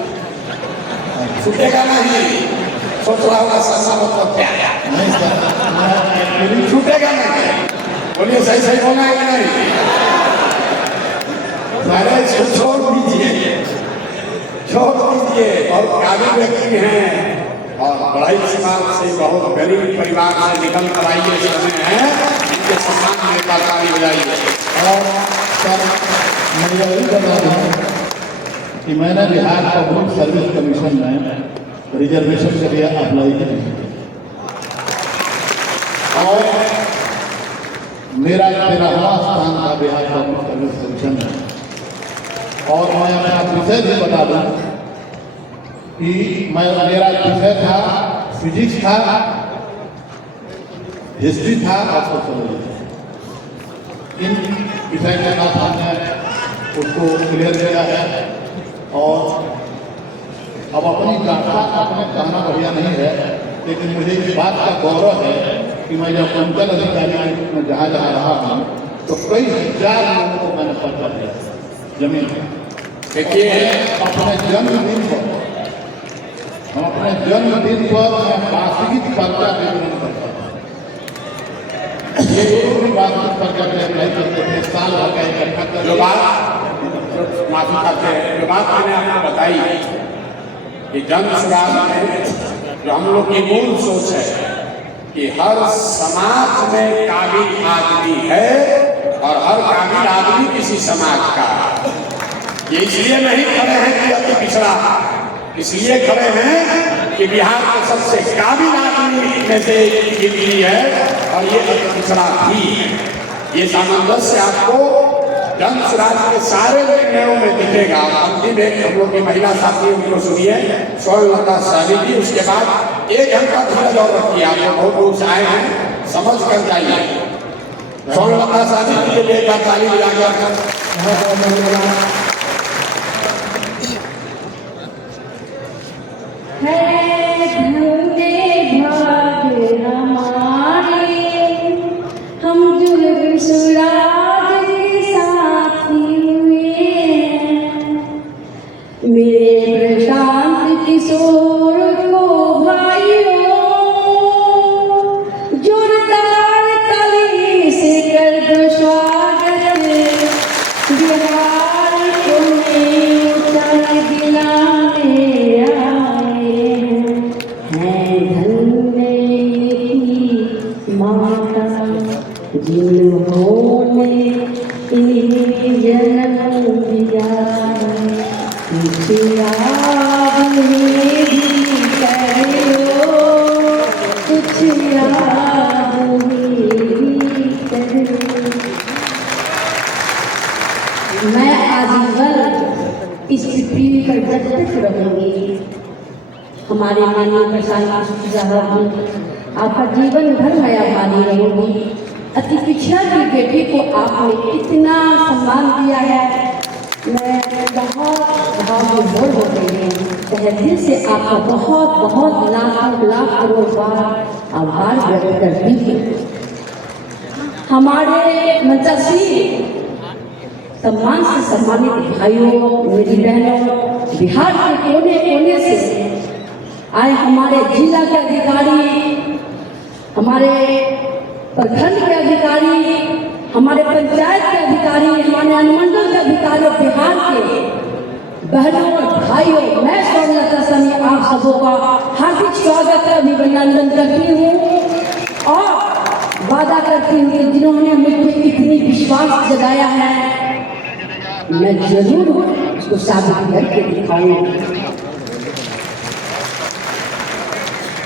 छूटेगा नहीं। सोच रहा होगा शर्मा मतलब क्या है? नहीं सर, छूटेगा नहीं। बोलिए सही सही बोलना है कि नहीं? सारे इसको छोड़ दीजिए, छोड़ दीजिए। बहुत काबिल व्यक्ति हैं और बड़ाई समाज से बहुत गरीब परिवार से निकल कर आइए समय है, इनके सम्मान में ताली बजाइए। और सर मैं यही बता दूँ कि मैंने बिहार पब्लिक सर्विस कमीशन में रिजर्वेशन के लिए अप्लाई किया और मेरा 13वां स्थान था बिहार पब्लिक सर्विस कमीशन में। और मैं अपना विषय भी बता दूं कि मेरा विषय था फिजिक्स था, हिस्ट्री था और सोशोलॉजी था। इन विषय के साथ हमने उसको क्लियर किया है और अब अपनी गाथा अपने कहना बढ़िया नहीं है, लेकिन मुझे इस बात का गौरव है कि मैं जब अंचल अधिकारी में जहाँ रहा हूँ तो कई हजार लोगों को मैंने पर्चा दिया। जमीन देखिए अपने जन्मदिन पर हम अपने जन्मदिन पर वास्तविक पर्चा वितरण करते हैं। ये भी वास्तविक पर्चा वितरण नहीं करते थे, साल भर का इकट्ठा कर जो बात माफी करते हैं, जो बात मैंने आपको बताई कि जन सुराज में जो हम लोग की मूल सोच है कि हर समाज में काबिल आदमी है और हर काबिल आदमी किसी समाज का है। ये इसलिए नहीं खड़े हैं कि अति पिछड़ा, इसलिए खड़े हैं कि बिहार के सबसे काबिल आदमी में से एक गिनती है और ये अति पिछड़ा भी है। ये सामंजस्य आपको जन सुराज के सारे निर्णयों में दिखेगा। अंतिम एक हम लोग की महिला साथी उनको सुनिए, स्वर्णलता सहनी जी, उसके बाद 1 घंटा धीरज और रखिए। आप लोग बहुत दूर से आए हैं, समझ कर जाइए। स्वर्णलता सहनी जी के लिए एक बार ताली बजाकर हम जुल्म सुराज के साथी हुए हैं। मेरे प्रशांत किशोर को भाइयों जोरदार ताली से कर दो स्वागत। बिहार को ऊंचाई दिलाने आए हैं धन्य माता जिन्होंने इन्हें जन्म दिया। कुछ याद भी करो, कुछ याद भी करो। मैं आजीवन इस पृथ्वी पर जब तक रहूंगी, हमारे माननीय प्रशांत साहब आपका जीवन भर मैं आभारी रहूंगी। अति पिछड़ा की बेटी को आपने इतना सम्मान दिया है, मैं बहुत भावविभोर हो गई हूँ। तहे दिल से आपका बहुत बहुत लाख लाख करोड़ बार आभार व्यक्त करती हूँ। हमारे मंचासी सम्मान से सम्मानित भाइयों, मेरी बहनों, बिहार के कोने कोने से आए हमारे जिला के अधिकारी, हमारे प्रखंड के अधिकारी, हमारे पंचायत के अधिकारी, हमारे अनुमंडल के अधिकारी, बिहार के बहनों और भाइयों, मैं स्वर्णलता सहनी आप सबों का हार्दिक स्वागत है, अभिनंदन करती हूँ और वादा करती हूँ कि जिन्होंने मुझे इतनी विश्वास जगाया है, मैं जरूर उसको साबित करके दिखाऊंगी।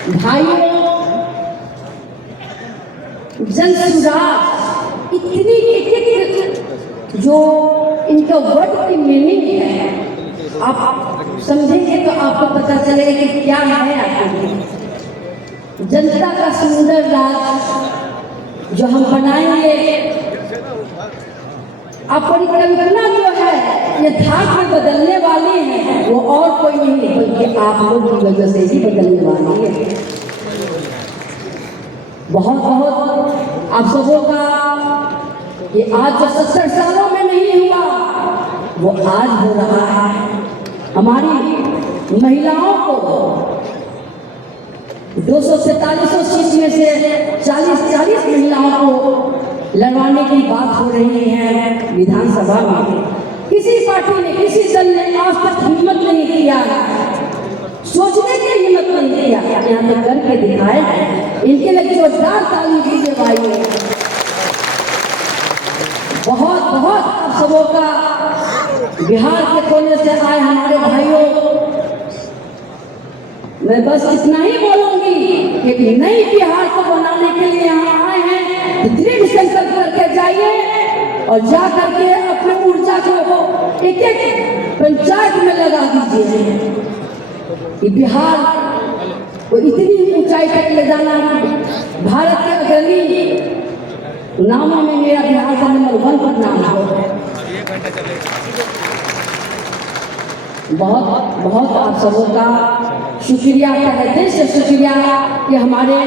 भाइयों, जन सुराज इतनी एक जो इनका वर्ड की मीनिंग है, आप समझेंगे तो आपको पता चलेगा कि क्या है आपके लिए। जनता का सुंदर राज जो हम बनाएंगे, आपकी कल्पना जो है ये धाक में बदलने वाली है, वो और कोई नहीं बल्कि आप लोग की वजह से ही बदलने वाली है। बहुत बहुत आप सबों का ये आज जो 70 सालों में नहीं हुआ, वो आज हो रहा है। हमारी महिलाओं को 243 सीट में से 40 महिलाओं को लड़वाने की बात हो रही है विधानसभा में। किसी पार्टी ने, किसी दल ने आज तक हिम्मत नहीं किया, सोचने की हिम्मत नहीं किया, यहाँ तो करके दिखाए। इनके लिए जोरदार ताली दीजिए भाइयों। बहुत बहुत आप सबों का बिहार के कोने से आए हमारे भाइयों, मैं बस इतना ही बोलूंगी कि नई बिहार को बनाने के लिए यहाँ आए हैं, दृढ़ संकल्प करके जाइए और जा करके अपने ऊर्जा को एक एक पंचायत में लगा दीजिए कि बिहार को इतनी ऊंचाई तक ले जाना है। भारत के अग्रणी नामों में मेरा बिहार का नंबर 1 पर नाम है। बहुत बहुत आप सबों का शुक्रिया, तहे दिल से शुक्रिया कि हमारे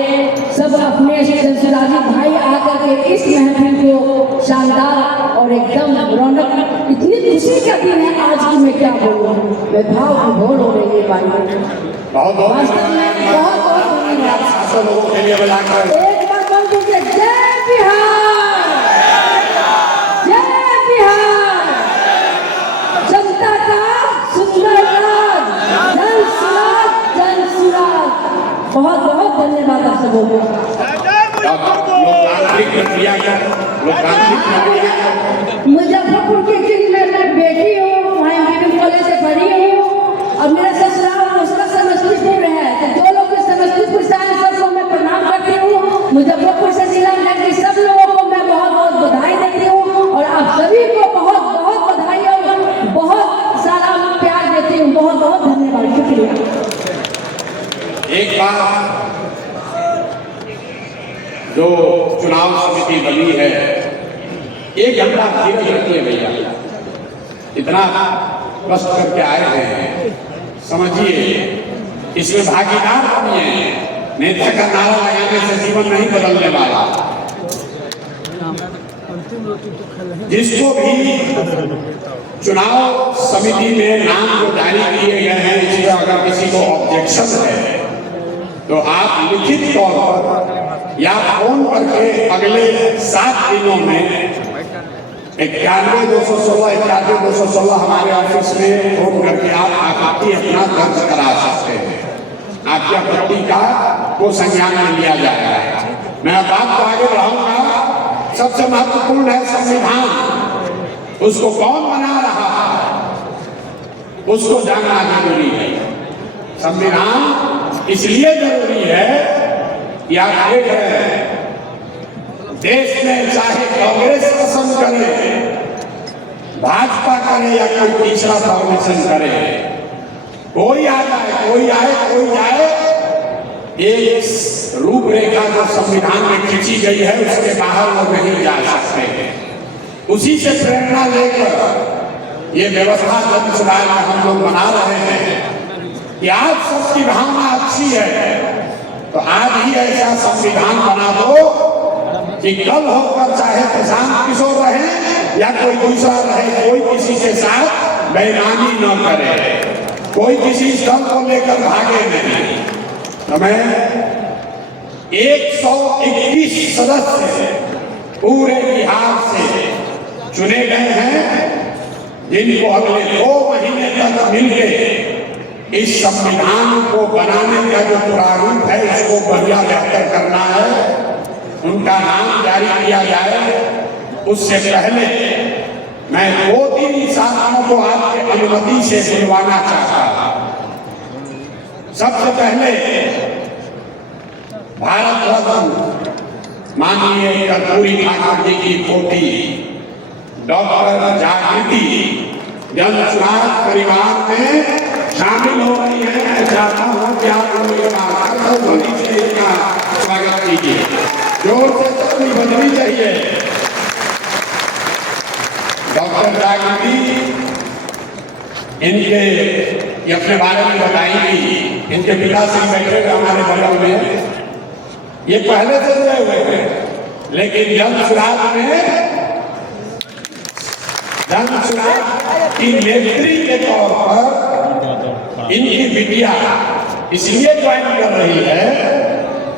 सब अपने जनसुराजी भाई आकर के इस महफिल को शानदार और एकदम रौनक, इतनी खुशी का दिन है आज की, मैं क्या बोलूँ, मैं भाव विभोर हो रही है बारी बहुत बहुत वास्तव में बहुत बहुत धन्यवाद। 700 लोगों के लिए बुलाकर एक बार बोल दीजिए जय बिहार, जय बिहार, जनता का सुंदर राज, जन सुराज, जन सुराज। बहुत बहुत धन्यवाद आप सबों को। लोकतांत्रिक प्रक्रिया का मुजफ्फरपुर की जिन मैं बेटी हूँ, वहाँ इंजीनियरिंग कॉलेज से पढ़ी हूँ और मेरा ससुराल उसका समस्तीपुर है। तो जो लोग समस्तीपुर से आए सबको मैं प्रणाम करती हूँ। मुजफ्फरपुर से जिला में सब लोगों को मैं बहुत बहुत बधाई देती हूँ और आप सभी को बहुत बहुत बधाई और बहुत सारा प्यार देती हूँ। बहुत बहुत धन्यवाद, शुक्रिया। एक बार जो चुनाव समिति बनी है, 1 घंटा धीरज रखिए भैया, इतना कष्ट करके आए हैं, समझिए इसमें भागीदार बनिए। नेता का नारा लगाने से जीवन नहीं बदलने वाला। जिसको भी चुनाव समिति में नाम जो जारी किए गए हैं, इसमें अगर किसी को ऑब्जेक्शन है तो आप लिखित तौर पर या फोन करके अगले 7 दिनों में 91-216 हमारे ऑफिस में फोन करके आप आपत्ति अपना दर्ज करा सकते हैं। आपकी आपत्ति को संज्ञान में लिया जाएगा। मैं अब बात को आगे बढ़ाऊंगा। सबसे महत्वपूर्ण है संविधान। उसको कौन बना रहा है उसको जानना जरूरी है। संविधान इसलिए जरूरी है कि आप देख रहे हैं देश में चाहे कांग्रेस पसंद करे, भाजपा करे या कोई तीसरा फॉर्मेशन करे, कोई आ जाए कोई आए कोई जाए, एक रूपरेखा जो संविधान में खींची गई है उसके बाहर वो नहीं जा सकते। उसी से प्रेरणा लेकर ये व्यवस्था जन सुधार में हम लोग बना रहे हैं कि आज सबकी भावना अच्छी है तो आज ही ऐसा संविधान बना दो कि कल होकर चाहे प्रशांत किशोर रहे या कोई दूसरा रहे, कोई किसी के साथ बेईमानी न करे, कोई किसी स्थल को लेकर भागे नहीं। हमें 121 सदस्य पूरे बिहार से चुने गए हैं, जिनको अगले 2 महीने तक मिलकर इस संविधान को बनाने का जो प्रारूप है उसको बढ़िया बेहतर करना है। उनका नाम जारी किया जाए उससे पहले मैं 2-3 साथियों को आपके अनुमति से बुलवाना चाहता हूं। सबसे पहले भारत रत्न माननीय कर्पूरी ठाकुर जी की पोती डॉक्टर जागृति जन सुराज परिवार में शामिल हो रही है। मैं चाहता हूं कि आप स्वागत कीजिए। जोर से ताली बजनी चाहिए। डॉक्टर जागृति इनके अपने बारे में बताएंगी। इनके पिता से बैठे हुए हमारे बगल में, ये पहले से जुड़े हुए हैं लेकिन जन सुराज में जन सुराज की नेत्री के तौर पर इनकी बिटिया इसलिए ज्वाइन कर रही है,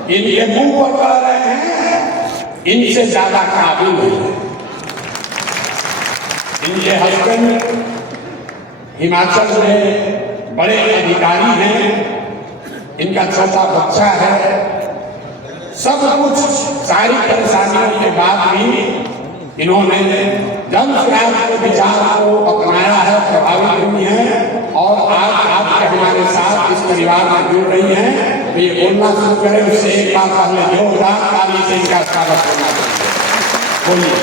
इनके मुंह पर कह रहे हैं इनसे ज्यादा काबिल है। इनके हस्बैंड हिमाचल में बड़े अधिकारी हैं, इनका छोटा बच्चा है। सब कुछ सारी परेशानियों के बाद भी इन्होंने जन सुराज के विचार को अपनाया है, प्रभावित हुई है और आज आपके हमारे साथ इस परिवार में जुड़ रही हैं। तो ये बोलना शुरू करें उससे एक बार पहले जोरदार ताली से इनका स्वागत करना चाहिए। बोलिए।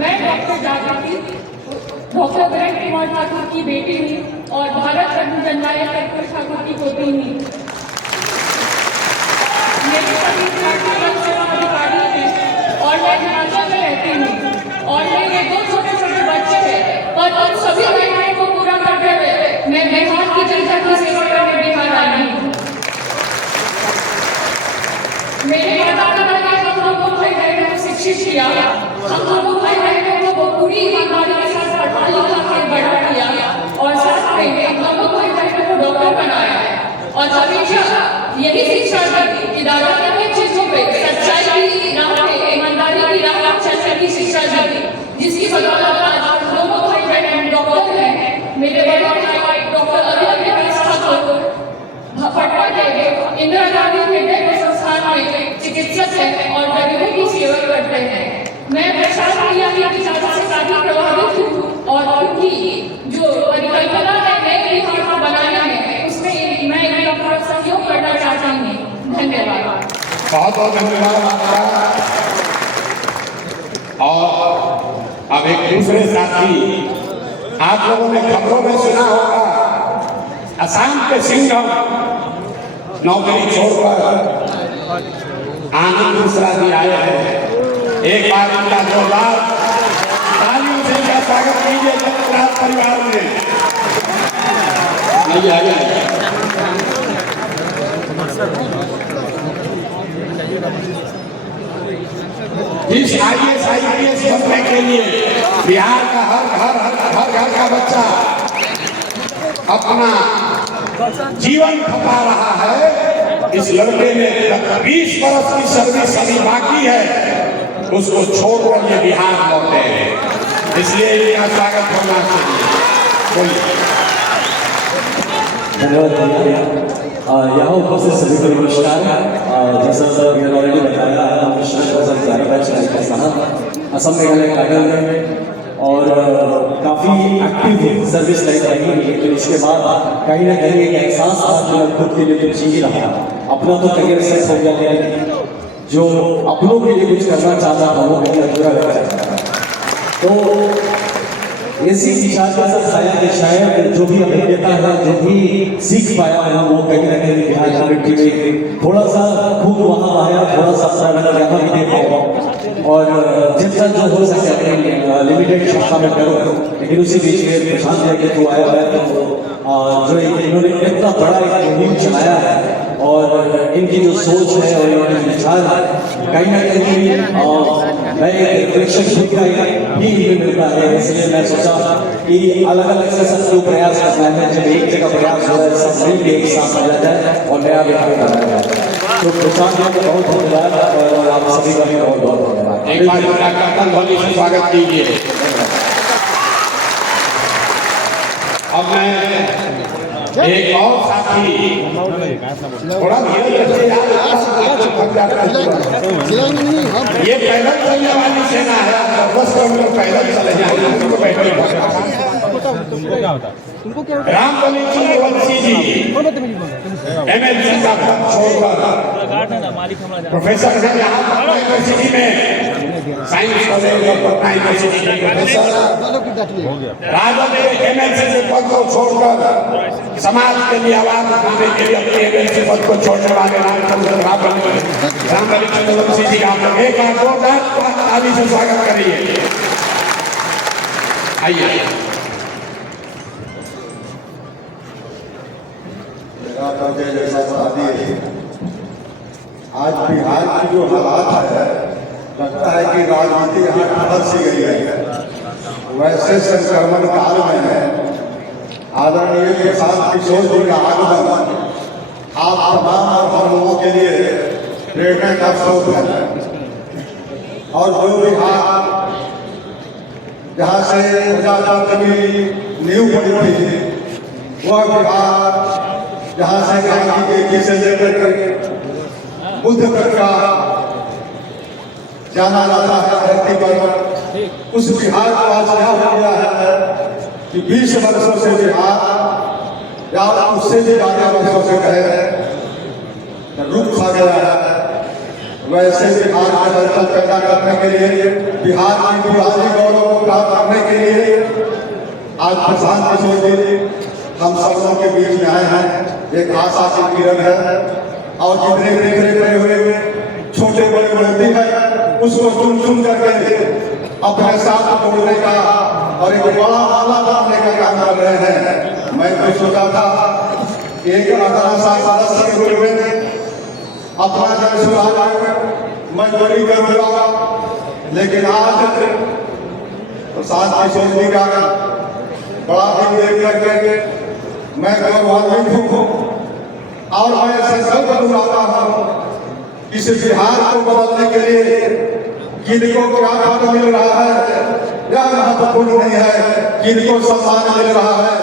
मैं डॉक्टर जागृति डॉक्टर वीरेंद्र कुमार ठाकुर की बेटी हूँ और भारत रत्न जननायक कर्पूरी ठाकुर की पोती हूँ। मेरे पति अधिकारी हैं और मैं हिमाचल में रहती हूँ और मेरे 2 छोटे-छोटे बच्चे हैं और उन सभी बहनों को पूरा करते हुए मैं बिहार की जनता की सेवा करने बिहार आई हूँ। मेरे माता-पिता ने हम लोगों भाई बहनों को शिक्षित किया, हम लोगों भाई बहनों को पूरी ईमानदारी के साथ की शिक्षा दी, जिसकी बदौलत आज हम दोनों भाई बहन डॉक्टर हैं। मेरे बड़े भाई डॉक्टर अरविंद विकास ठाकुर पटना के इंदिरा गांधी हृदय संस्थान में चिकित्सक हैं और गरीबों की सेवा करते हैं। मैं प्रसाद प्रिया की विचारों से काफी प्रभावित हूँ और उनकी जो परिकल्पना है नए बिहार को बनाने में, उसमें मैं इनका पूरा सहयोग करना चाहती हूँ। धन्यवाद। बहुत बहुत धन्यवाद आपका। और अब एक दूसरे साथी, आप लोगों ने खबरों में सुना होगा, असम के सिंघम नौकरी छोड़कर आनंद मिश्रा जी आए हैं। एक बार इनका जोरदार तालियों से इनका स्वागत कीजिए जनसुराज परिवार में। आइए इस IAS IPS बनने के लिए बिहार का हर घर का बच्चा अपना जीवन खपा रहा है। इस लड़के में 20 बरस की सर्विस अभी बाकी है, उसको छोड़कर ये बिहार लौटे हैं, इसलिए इनका स्वागत होना चाहिए। बोलिए। धन्यवाद भैया। यहाँ उपस्थित सभी को नमस्कार। जैसा मैंने ऑलरेडी बताया, असम मेघालय काडर में और काफ़ी एक्टिव सर्विस लाइफ रही, लेकिन उसके बाद कहीं ना कहीं एक एहसास था कि मैं खुद के लिए कुछ जी रहा, अपना तो करियर सेट हो गया, लेकिन जो अपनों के लिए कुछ करना चाहता था वो कहीं अधूरा रह जाता था। तो ऐसी विचार का सब साया कि शायद जो भी अभिज्ञता है, जो भी सीख पाया है, वो कहीं ना कहीं बिहार की मिट्टी में थोड़ा सा खूब वहाँ आया, थोड़ा सा अपना रंग यहाँ भी दे पाऊंगा और जितना जो हो सके अपनी लिमिटेड क्षमता में करूँ। लेकिन उसी बीच में प्रशांत भैया के थ्रू आया है, तो जो इन्होंने इतना बड़ा एक मुहिम चलाया है और इनकी जो सोच है और इनके विचार है, कहीं ना कहीं मैं एक रिफ्लेक्शन खुद का ही मिलता है। इसलिए मैं सोचा कि अलग अलग से सबको प्रयास करना है, जब एक जगह प्रयास हो रहा है सब मिल के एक साथ आ जाता है और नया बिहार बनाया जाता है। तो प्रशांत भैया को बहुत धन्यवाद और आप सभी का भी बहुत बहुत धन्यवाद। एक बार कर्तन ध्वनि से स्वागत कीजिए। अब मैं एक और साथी, थोड़ा धीरे धीरे, ये पैदल चलने वाली सेना है, 10 किलोमीटर पैदल चले जाएंगे। रामबली चंद्रवंशी जी MLC का पद छोड़कर प्रोफेसर है यहाँ पटना यूनिवर्सिटी में, साइंस कॉलेज और पटना यूनिवर्सिटी के प्रोफेसर। राजद के MLC के पद को छोड़कर समाज के लिए आवाज उठाने के लिए अपने MLC पद को छोड़ने वाले रामबली चंद्रवंशी जी का एक ताली से स्वागत करिए। आइए। जैसा आज बिहार की जो हालात है, लगता है कि राजनीति यहाँ फंस गई है। वैसे संक्रमण काल में आदरणीय प्रशांत किशोर जी का आगमन आप तमाम और हम लोगों के लिए प्रेरणा का स्रोत है। और जो बिहार जहाँ से प्रजातंत्र की नींव पड़ी थी, वह बिहार जहाँ से गांधी जी से लेकर बुद्ध तक का जाना जाता है धरती पर, उस बिहार को आज क्या हो गया है कि 20 वर्षों से बिहार या उससे भी ज्यादा वर्षों से कहे रूप खा गया है। वैसे बिहार का दर्शन पैदा करने के लिए, बिहार की पुरानी गौरव को प्राप्त करने के लिए आज प्रशांत किशोर जी हम सब लोगों के बीच में आए हैं। एक आशा की किरण है और जितने बिखरे पड़े हुए छोटे बड़े मोती है, उसको चुन चुन करके अपने साथ तोड़ने का और एक बड़ा माला बनाने का काम कर रहे हैं। मैं तो सोचा था एक 18 साल के रूप में अपना जनसुराज मैं बड़ी करूँगा, लेकिन आज प्रशांत किशोर जी का बड़ा दिन देख करके मैं गौरवान्वित हूँ और मैं संकल्प दोहराता हूँ इस बिहार को बदलने के लिए किनको क्या पद मिल रहा है यह महत्वपूर्ण नहीं है, किनको सम्मान मिल रहा है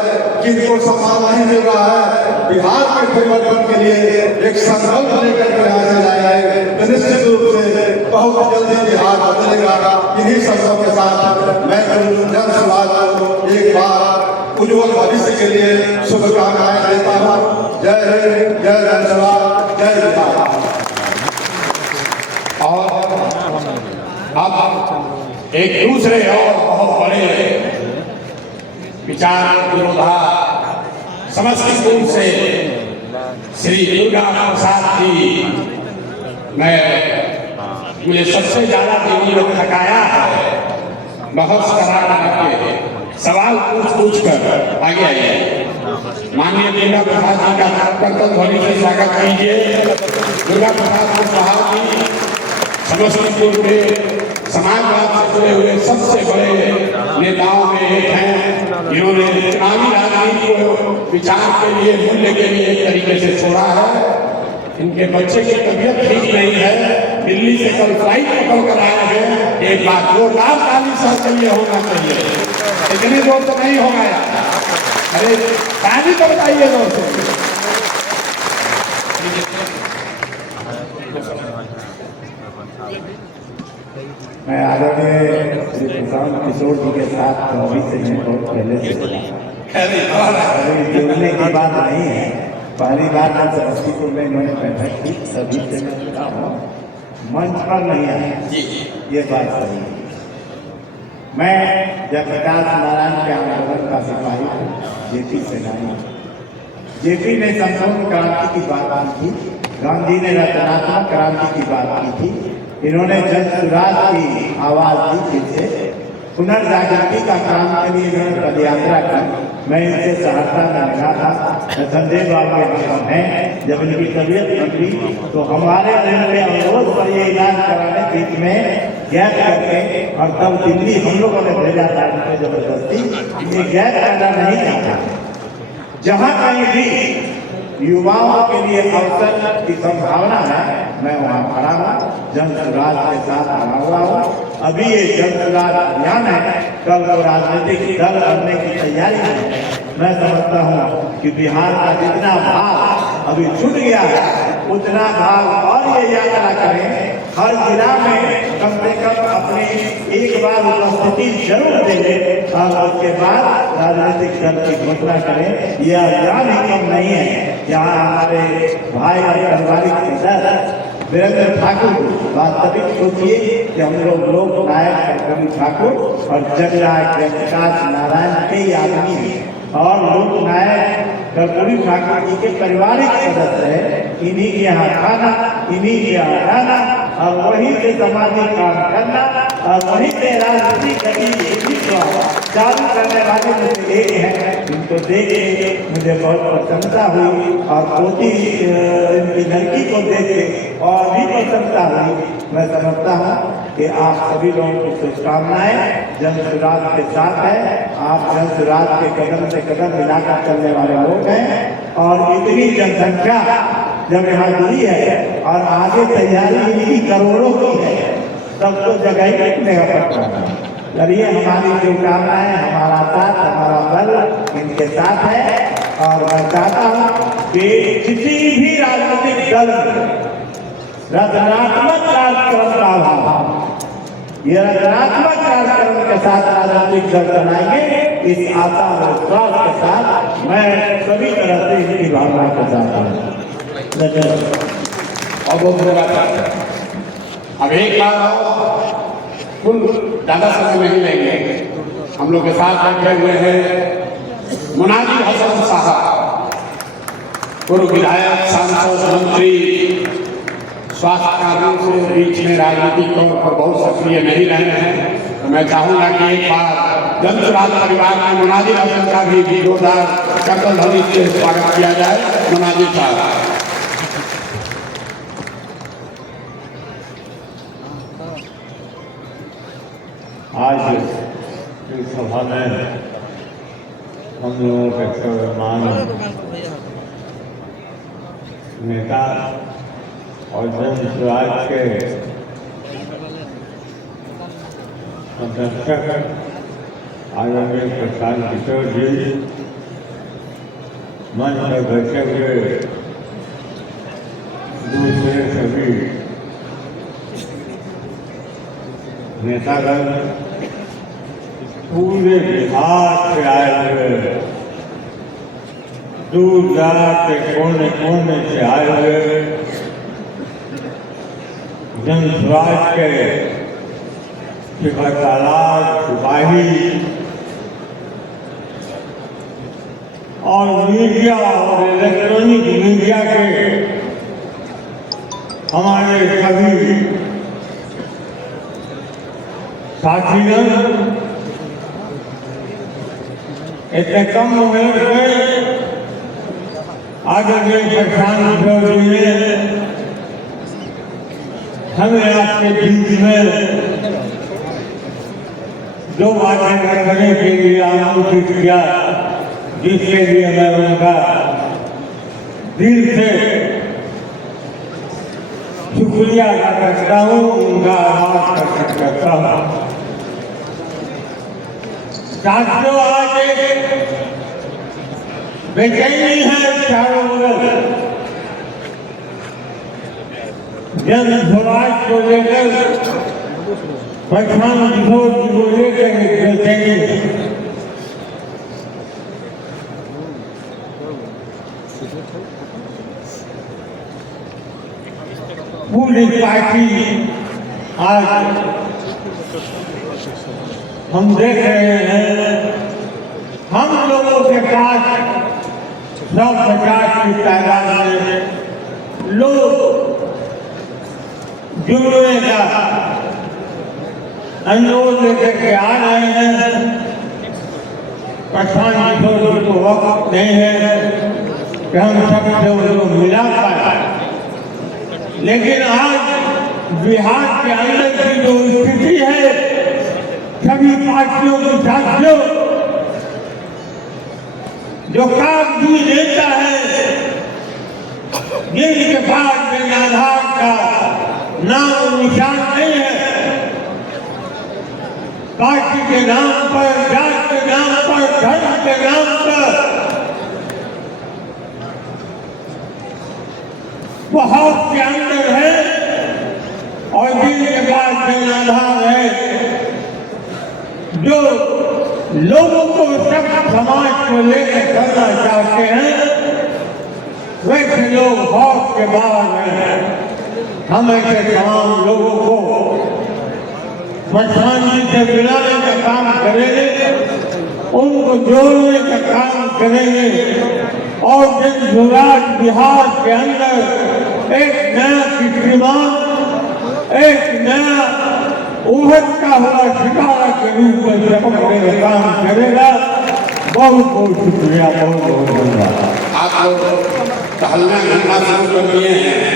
किनको सम्मान नहीं मिल रहा है। बिहार के परिवर्तन के लिए एक संकल्प लेकर के यहाँ से जाएंगे तो निश्चित रूप से बहुत जल्दी बिहार बदलेगा। इन्हीं शब्दों के साथ मैं जन समाज को एक बार उज्जवल भविष्य के लिए शुभकामनाएं देता हूँ। जय हिंद, जय जन समाज, जय बिहार। और अब एक दूसरे और बहुत बड़े विचार विरोधा समस्तीपुर से श्री दुर्गा प्रसाद जी, मुझे सबसे ज्यादा दीदी लोग थकाया है, बहुत करा के सवाल पूछ कर आगे आइए। माननीय दुर्गा प्रसाद जी का कर्तव्य ध्वनि से स्वागत कीजिए। दुर्गा प्रसाद कुशवाहा जी समस्तीपुर के समाजवाद से जुड़े हुए सबसे बड़े नेताओं में एक हैं, जिन्होंने चुनावी राजनीति को विचार के लिए, मूल्य के लिए एक तरीके से छोड़ा है। इनके बच्चे की तबीयत ठीक नहीं है, दिल्ली से कल फ्लाइट पकड़ कर आए हैं। एक बात जोरदार ताली सबके लिए होना चाहिए, इतनी जोर तो नहीं होगा यार, अरे ताली तो बताइए जोर से। मैं आदरणीय श्री प्रशांत किशोर जी के साथ अभी से मैं बहुत पहले से जोड़ने की बात नहीं है। पहली बार मैं समस्तीपुर में मैंने बैठक की, सभी से मैं जुड़ा हूँ, मंच पर नहीं आया, ये बात सही है। मैं जयप्रकाश नारायण के आंदोलन का सिपाही हूँ, जेपी सेनानी। जेपी ने संपूर्ण क्रांति की बात की थी, गांधी ने रचनात्मक क्रांति की बात की थी, इन्होंने जन सुराज की आवाज दी, जिससे पुनर्जागृति का काम के लिए इन्होंने पद यात्रा की। मैं इनसे सहरसा में मिला था, संजय बाबू हम हैं। जब इनकी तबीयत बिगड़ी तो हमारे अनुरोध पर ये इलाज कराने बीच में गैप करके, और तब दिल्ली हम लोगों ने भेजा था इनको जबरदस्ती, ये गैप करना नहीं चाहता। जहाँ कहीं भी युवाओं के लिए अवसर की संभावना है, मैं वहाँ खड़ा हूँ, जन सुराज के साथ खड़ा हुआ हूँ। अभी ये जन सुराज अभियान है, कल को राजनीतिक दल बनने की तैयारी है। मैं समझता हूँ कि बिहार का जितना भाग अभी छूट गया है, उतना भाग और ये यात्रा करें, हर जिला में कम से कम अपनी एक बार उपस्थिति जरूर देंगे और उसके बाद राजनीतिक दल की घोषणा करें। यह अभियान ही कम नहीं है। यहाँ हमारे भाई और पारिवारिक सदस्य वीरेंद्र ठाकुर, वास्तविक सोचिए कि हम लोग नायक रवि ठाकुर और जननायक जयप्रकाश नारायण के आदमी हैं, और लोक नायक कर्पूरी ठाकुर जी के पारिवारिक सदस्य है। इन्हीं के यहाँ खाना, इन्हीं के यहाँ रहना, और वहीं से सामाजिक काम करना, और वहीं से राजनीतिक गतिविधि को चालू करने वाले में से एक है। इनको देख के मुझे बहुत प्रसन्नता हुई, और पोती इनकी लड़की को देख के और भी प्रसन्नता हुई। मैं समझता हूँ कि आप सभी लोगों की शुभकामनाएं जन सुराज के साथ है। आप जन सुराज के कदम से कदम मिलाकर चलने वाले लोग हैं, और इतनी जनसंख्या जब यहाँ जुड़ी है और आगे तैयारी इनकी करोड़ों की है, तब तो जगह ही रखने का पड़ता है। चलिए, हमारी शुभकामनाएं, हमारा साथ, हमारा बल इनके साथ है। और मैं चाहता हूँ कि किसी भी राजनीतिक दल रचनात्मक कार्यक्रम का अभाव, ये रचनात्मक कार्यक्रम के साथ राजनीतिक दल बनाएंगे, इस आशा और विश्वास के साथ मैं सभी तरह से इनकी भावना के साथ हूँ। और बहुत धन्यवाद। अब एक बार और कुल ज्यादा समय नहीं लेंगे, हम लोग के साथ बैठे हुए हैं मुनाजिर हसन साहब, पूर्व विधायक, सांसद, मंत्री, स्वास्थ्य कार्यों से बीच में राजनीतिक तौर पर बहुत सक्रिय नहीं रहे हैं। तो मैं चाहूंगा कि एक बार जन सुराज परिवार में मुनाजिर हसन का भी जोरदार कर्तव्य ध्वनि से स्वागत किया जाए। मुनाजिर साहब। आज इस सभा में हम लोगों के सर्वमान नेता और जन सुराज के संरक्षक आदरणीय प्रशांत किशोर जी, मंच पर बैठे हुए दूसरे सभी नेतागण, पूरे बिहार से आए हुए, दूर दराज के कोने कोने से आए हुए जन स्वराज के सिपहसालार, सिपाही और मीडिया और इलेक्ट्रॉनिक मीडिया के हमारे सभी साथीगण, इतने कम उम्र में आदरणीय प्रशांत किशोर जी ने हमें आपके बीच में जो बातें करने के लिए आमंत्रित किया, जिसके लिए मैं उनका दिल से शुक्रिया अदा करता हूँ, उनका आभार करता हूँ। साथियों, आज बेचैनी है चारों ओर, जन स्वराज को लेकर, प्रशांत किशोर जी को लेकर बेचैनी। पूरी पार्टी आज हम देख रहे हैं, हम लोगों के पास 150 की तादाद में लोग जुड़ने का अनुरोध लेकर के आ रहे हैं। प्रशांत किशोर जी को वक्त नहीं है कि हम सबसे उनको मिला पाए, लेकिन आज बिहार के अंदर की जो स्थिति है, सभी पार्टियों के साथियों, जो कागजी नेता है, जिनके पास आधार का नाम निशान नहीं है, पार्टी के नाम पर, जात के नाम पर, धर्म के नाम पर बहुत के अंदर है, और जिनके पास आधार है, जो लोगों को, सब समाज को लेकर चलना चाहते हैं, वैसे लोग बहुत के बाहर हैं। हम ऐसे तमाम लोगों को प्रशांत जी से मिलाने का काम करेंगे, उनको जोड़ने का काम करेंगे, और जन स्वराज बिहार के अंदर एक नया कीर्तिमान, एक नया उभरता हुआ सितारा के रूप में चमकने का काम करेगा। बहुत बहुत शुक्रिया, बहुत बहुत धन्यवाद। आप लोग टहलना घूमना शुरू कर दिए हैं,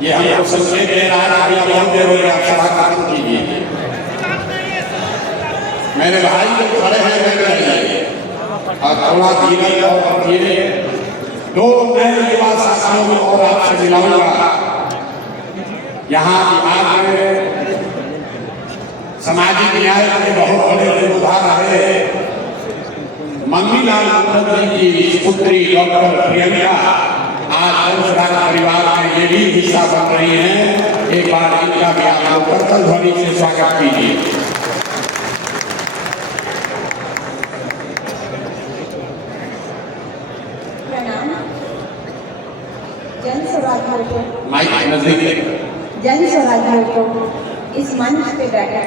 ये हमको संकेत दे रहा है कि बहुत देर हो गया, आप सभा खत्म कीजिए। मेरे भाई जो खड़े हैं बैठ जाइए और थोड़ा धीरे और धीरे। दो नए युवा साथियों में और आपसे मिलाऊंगा। यहाँ बिहार में सामाजिक न्याय के बहुत बड़े योद्धा रहे मम्मीलाल मंडल जी की पुत्री डॉक्टर प्रियंका आज वंशराज परिवार में ये भी हिस्सा बन रही हैं। एक बार इनका भी आप लोग करतल ध्वनि से स्वागत कीजिए। जन स्वराज्यों को, जन स्वराज्यों को इस मंच पे बैठे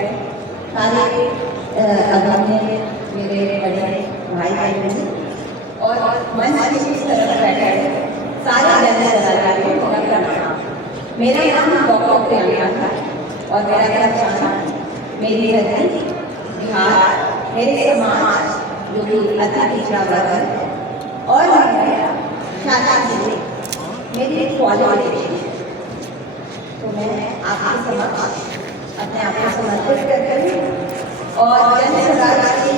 सारे अगम्य मेरे बड़े भाई बहन और मंच के इस तरफ बैठे सारे जन स्वराज्यों को मेरा नाम डॉक्टर प्रियंका था और मेरा पहचान मेरी धरती बिहार, मेरे समाज जो कि अति पिछड़ा वर्ग है और शादी मेरी क्वालिफिकेशन। तो मैं आपके समक्ष अपने आप को समर्पित करती हूँ और जन स्वराज की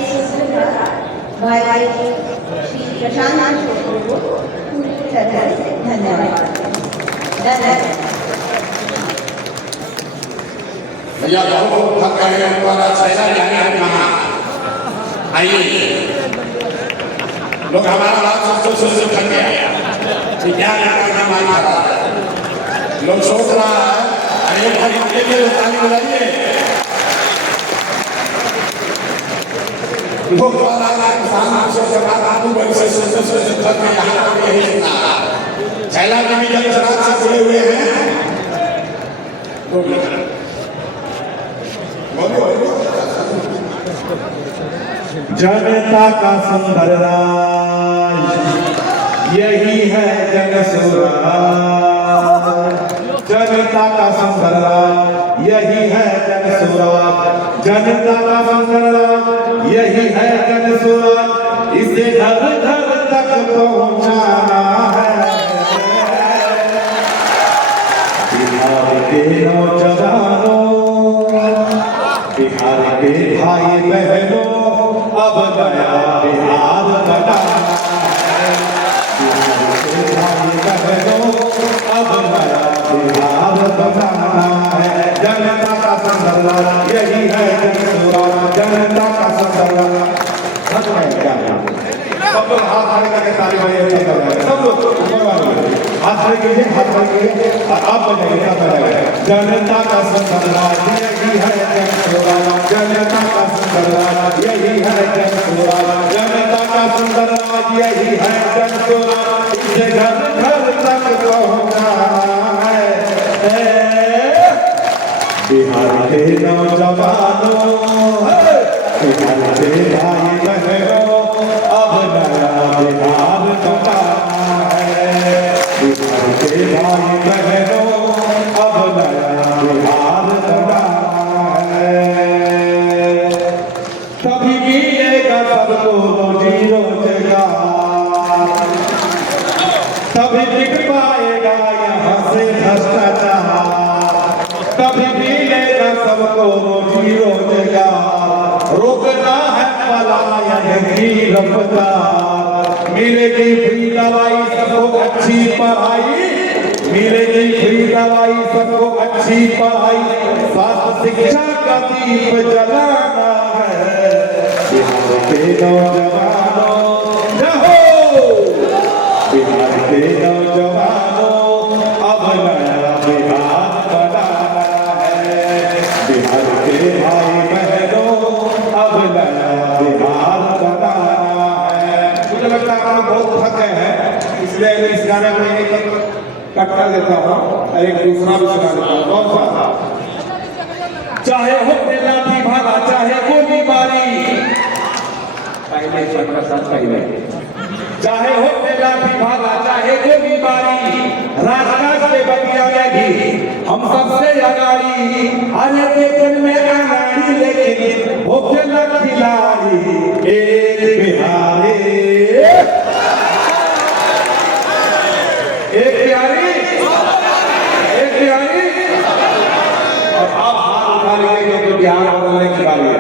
भाई श्री प्रशांत किशोर को पूरी तरह से धन्यवाद। या बहुत थक गए हैं द्वारा छैला जाने कहाँ आइए लोग हमारा बात सोच थक गया कि क्या करना मांग रहा है लोग सोच रहा है अरे भाई के लिए ताली बजाइए लोग द्वारा किसान से बात आदमी बड़ी से सोच थक गए यहाँ पर यही छैला जी भी जब शराब से जुड़े हुए हैं जनता का सुंदर राज यही है जनसुराज जनता का सुंदर राज यही है जनसुराज जनता का सुंदर राज यही है जनसुराज इसे घर घर तक पहुंचाना है बिहार के नौजवानों बिहार के भाई बहनों अब नया बिहार बनाना है बिहार के भाई बहनों अब नया बिहार बनाना है जनता का संघर्ष यही है जनता का संघर्ष सब लोग हाथ खड़े करके ताली बजाइए सब लोग हाथ खड़े कीजिए हाथ खड़े कीजिए और आप बजाइए सब बजाइए जनता का संघर्ष यही है जनता का संघर्ष यही है जनता का संघर्ष यही है जनसुराज इसे घर घर तक पहुंचाना है बिहार के नौजवानों बिहार के भाई बहनों अब नया बिहार बनाना है बिहार के भाई बहनों अब नया बिहार बनाना है तभी मिलेगा सबको रोजी रोजगार तभी बिक पाएगा यहाँ से भ्रष्टाचार तभी मिलेगा सबको रोजी रोजगार रोकना है पलायन की रफ्तार मिलेगी फ्री दवाई सबको अच्छी पढ़ाई मिलेगी फ्री दवाई सबको अच्छी पढ़ाई स्वास्थ्य शिक्षा का दीप जलाना है बिहार के नौजवानों रहो बिहार के नौजवानों अब नया बिहार बनाना है बिहार के भाई बहनों अब नया बिहार बनाना है मुझे लगता है आप बहुत थके हैं इसलिए इस गाने को एक कट कर देता हूँ और एक दूसरा भी सुना देता हूँ कौन सा चाहे हो लाठी भागा चाहे गोली मारी पहले चाहे हो लाठी भागा चाहे गोली मारी राजकाज के बगिया में भी हम सबसे अगाड़ी अरे देखन में अगाड़ी लेकिन हो खेला खिलाड़ी एक बिहारी एक बिहारी और आप हाथ उठा लीजिए क्योंकि बिहार बदलने की बारी है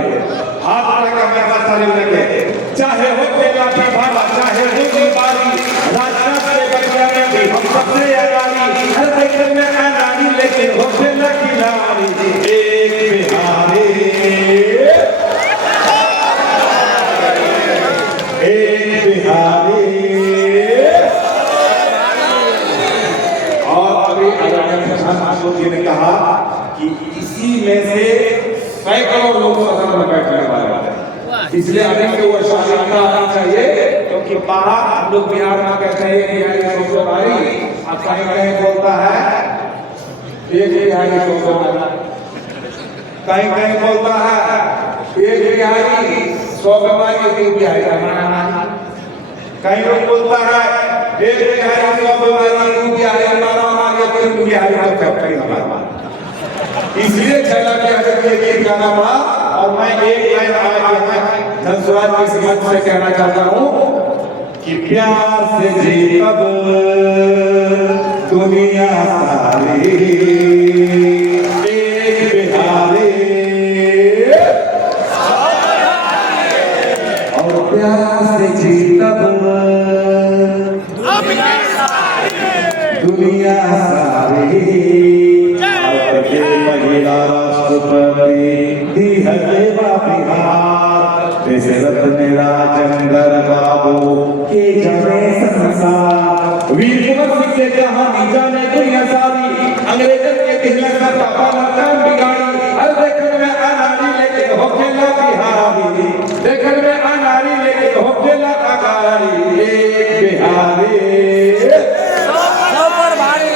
हाथ उठा के हमारे पास ताली बजाइए चाहे हो लाठी भागा चाहे गोली मारी राजकाज के बगिया में भी हम सबसे अगाड़ी हर देखन में अगाड़ी लेकिन हो खेला खिलाड़ी एक बिहारी एक बिहारी और अभी प्रधानमंत्री जी ने कहा कि इसी में से सैकड़ों लोग सदन में बैठने वाले हैं इसलिए अभी के वो शालीनता आनी चाहिए क्योंकि बाहर हम लोग बिहार में कहते हैं बिहारी सोचवारी अब कहीं कहीं बोलता है एक बिहारी सोचवारी कहीं कहीं बोलता है एक बिहारी सोचवारी एक बिहारी हमारा कहीं लोग बोलता है एक बिहारी सोचवारी दो बिहारी हमारा आगे तीन बिहारी का फैक्ट्री हमारा इसलिए छैला के गीत गाना पड़ा और मैं एक लाइन जनसुराज की इस मंच से कहना चाहता हूँ कि प्यार से जी कब दुनिया सारी एक बिहारी और प्यार से जी कब दुनिया सारी महिला राष्ट्रपति दशरथ मेरा जंगर बाबू के जाने संसार। वीर कुंवर सिंह के कहानी जाने दुनिया सारी, अंग्रेजन के दिल का पापा काम बिगाड़ी। हर देखन में अनारी लेके होखेला बिहारी, देखन में अनारी लेके होखेला अगारी। एक बिहारी ऊपर भारी,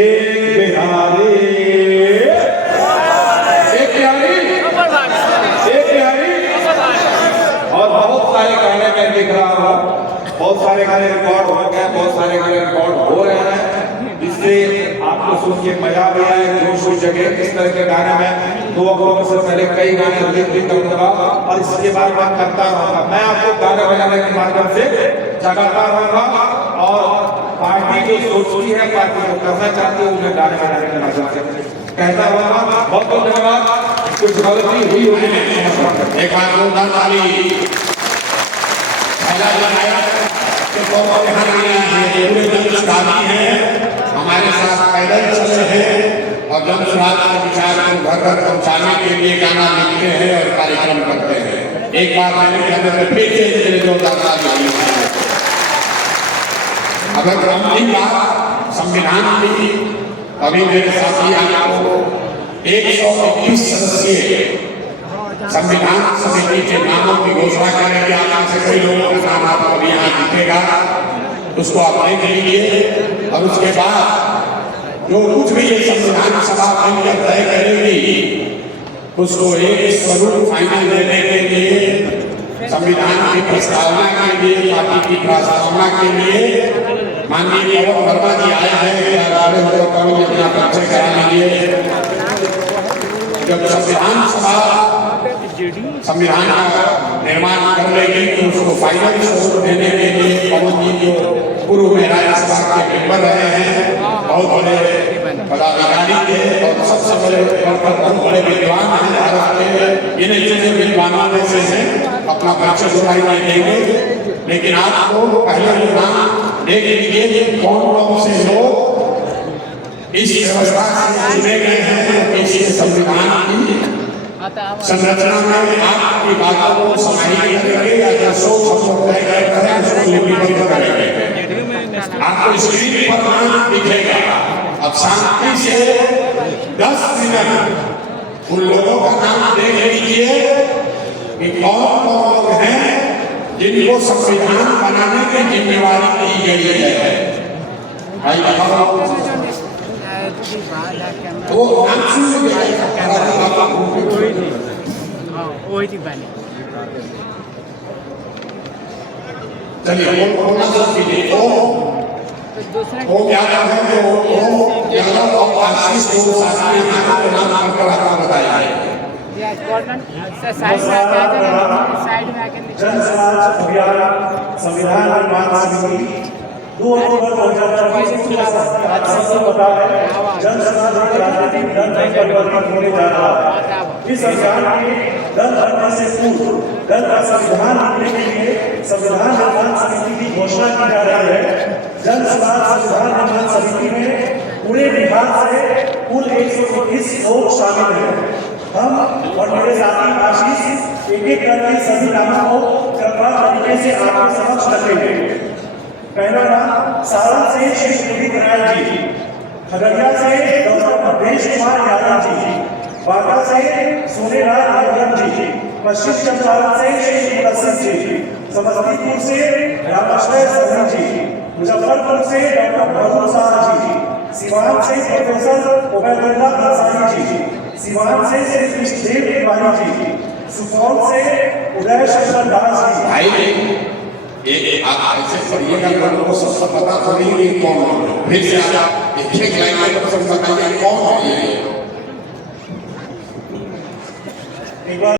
एक बिहारी, एक बिहारी, एक बिहारी। और बहुत सारे गाने मैं देख रहा हूँ, बहुत सारे गाने रिकॉर्ड हो गए, बहुत सारे गाने रिकॉर्ड हो रहे हैं, जिससे आपको सुन के मजा भी आए, जोश की जगह। इस तरह के गाने में 2 अक्टूबर से पहले कई गाने रिलीज भी करूंगा और इसके बाद मैं करता रहूंगा। मैं आपको गाने बजाने के माध्यम से जगाता रहूंगा और पार्टी जो सोचती है, पार्टी जो करना चाहती है, उन्हें गाने बजाने के माध्यम से कहता रहूंगा। बहुत बहुत धन्यवाद। कुछ गलती हुई होगी एक बार जोरदार ताली। पहला लगाया कि पूरे जन हैं, हमारे साथ पैदल चल रहे हैं और जन सुराज के विचार को घर घर पहुंचाने के लिए गाना लिखते हैं और कार्यक्रम करते हैं। एक बार मैंने कहने में फिर से इसके लिए जोरदार ताली। अगर ग्रामीण बात संविधान की, अभी मेरे साथी आपको 121 सदस्यीय संविधान समिति के नामों की घोषणा करेंगे। आप में से कई लोगों का नाम आपको अभी यहाँ दिखेगा, उसको आप देख लीजिए और उसके बाद जो कुछ भी ये संविधान सभा मिलकर तय करेगी, उसको एक स्वरूप फाइनल देने के लिए, संविधान की प्रस्तावना के लिए, पार्टी की प्रस्तावना के लिए माननीय पवन वर्मा जी आए हैं। अपना परिचय करा लीजिए। जब संविधान सभा संविधान का निर्माण कर लेगी तो उसको फाइनल स्वरूप देने के लिए पवन जी जो पूर्व में राज्यसभा के मेंबर रहे हैं, बहुत बड़े पदाधिकारी थे और सबसे बड़े बहुत बड़े विद्वान हैं भारत के। इन्हें जितने विद्वानों में से हैं अपना परिचय दिखाई नहीं देंगे, लेकिन आपको पहले नाम देख लीजिए कौन कौन से लोग इस व्यवस्था से चुने गए हैं। इस संविधान की संरचना में आपकी बातों को समाहित करेंगे या जो सोच हम तय करें उसको लिपिबद्ध करेंगे। आपको स्क्रीन पर नाम दिखेगा। अब शांति से 10 मिनट उन लोगों का नाम देख लीजिए कि कौन कौन लोग हैं जिनको संविधान बनाने की जिम्मेवारी दी गई है। भाई बताओ तो नाम सुन चलिए बोलना सब कीजिए। वो क्या नाम है? वो यादव और आशीष दो साथी यहाँ के नाम आपको बताइए। जन समाज अभियान संविधान निर्माण समिति 2 अक्टूबर 2024 आज सबको पता है जन समाज एक राजनीतिक दल में परिवर्तित होने जा रहा है। इस अभियान में दल बनने से पूर्व दल का संविधान लिखने के लिए संविधान निर्माण समिति की घोषणा की जा रही है। जन समाज संविधान निर्माण समिति में पूरे बिहार से कुल 121 लोग शामिल हैं। हम और मेरे साथी आशीष एक एक करके सभी नामों को क्रमबद्ध तरीके से आपके समक्ष रखेंगे। पहला नाम सारण से श्री दिलीप नारायण जी, खगड़िया से डॉक्टर महेश कुमार यादव जी, बांका से सोनेलाल यादव जी, पश्चिम चंपारण से श्री मुदस्सिर जी, समस्तीपुर से रामाश्रय सिंह जी, मुजफ्फरपुर से डॉक्टर अरुण शाह जी, सिवान से प्रोफेसर उबैदुल्ला अंसारी जी, सिवान से श्री कृष्णदेव तिवारी जी, सुपौल से उदय शंकर दास जी। आप ऐसे पढ़िएगा लोगों को सब पता थोड़ी है कौन है। फिर से आप एक लाइन में बताइए कौन है ये।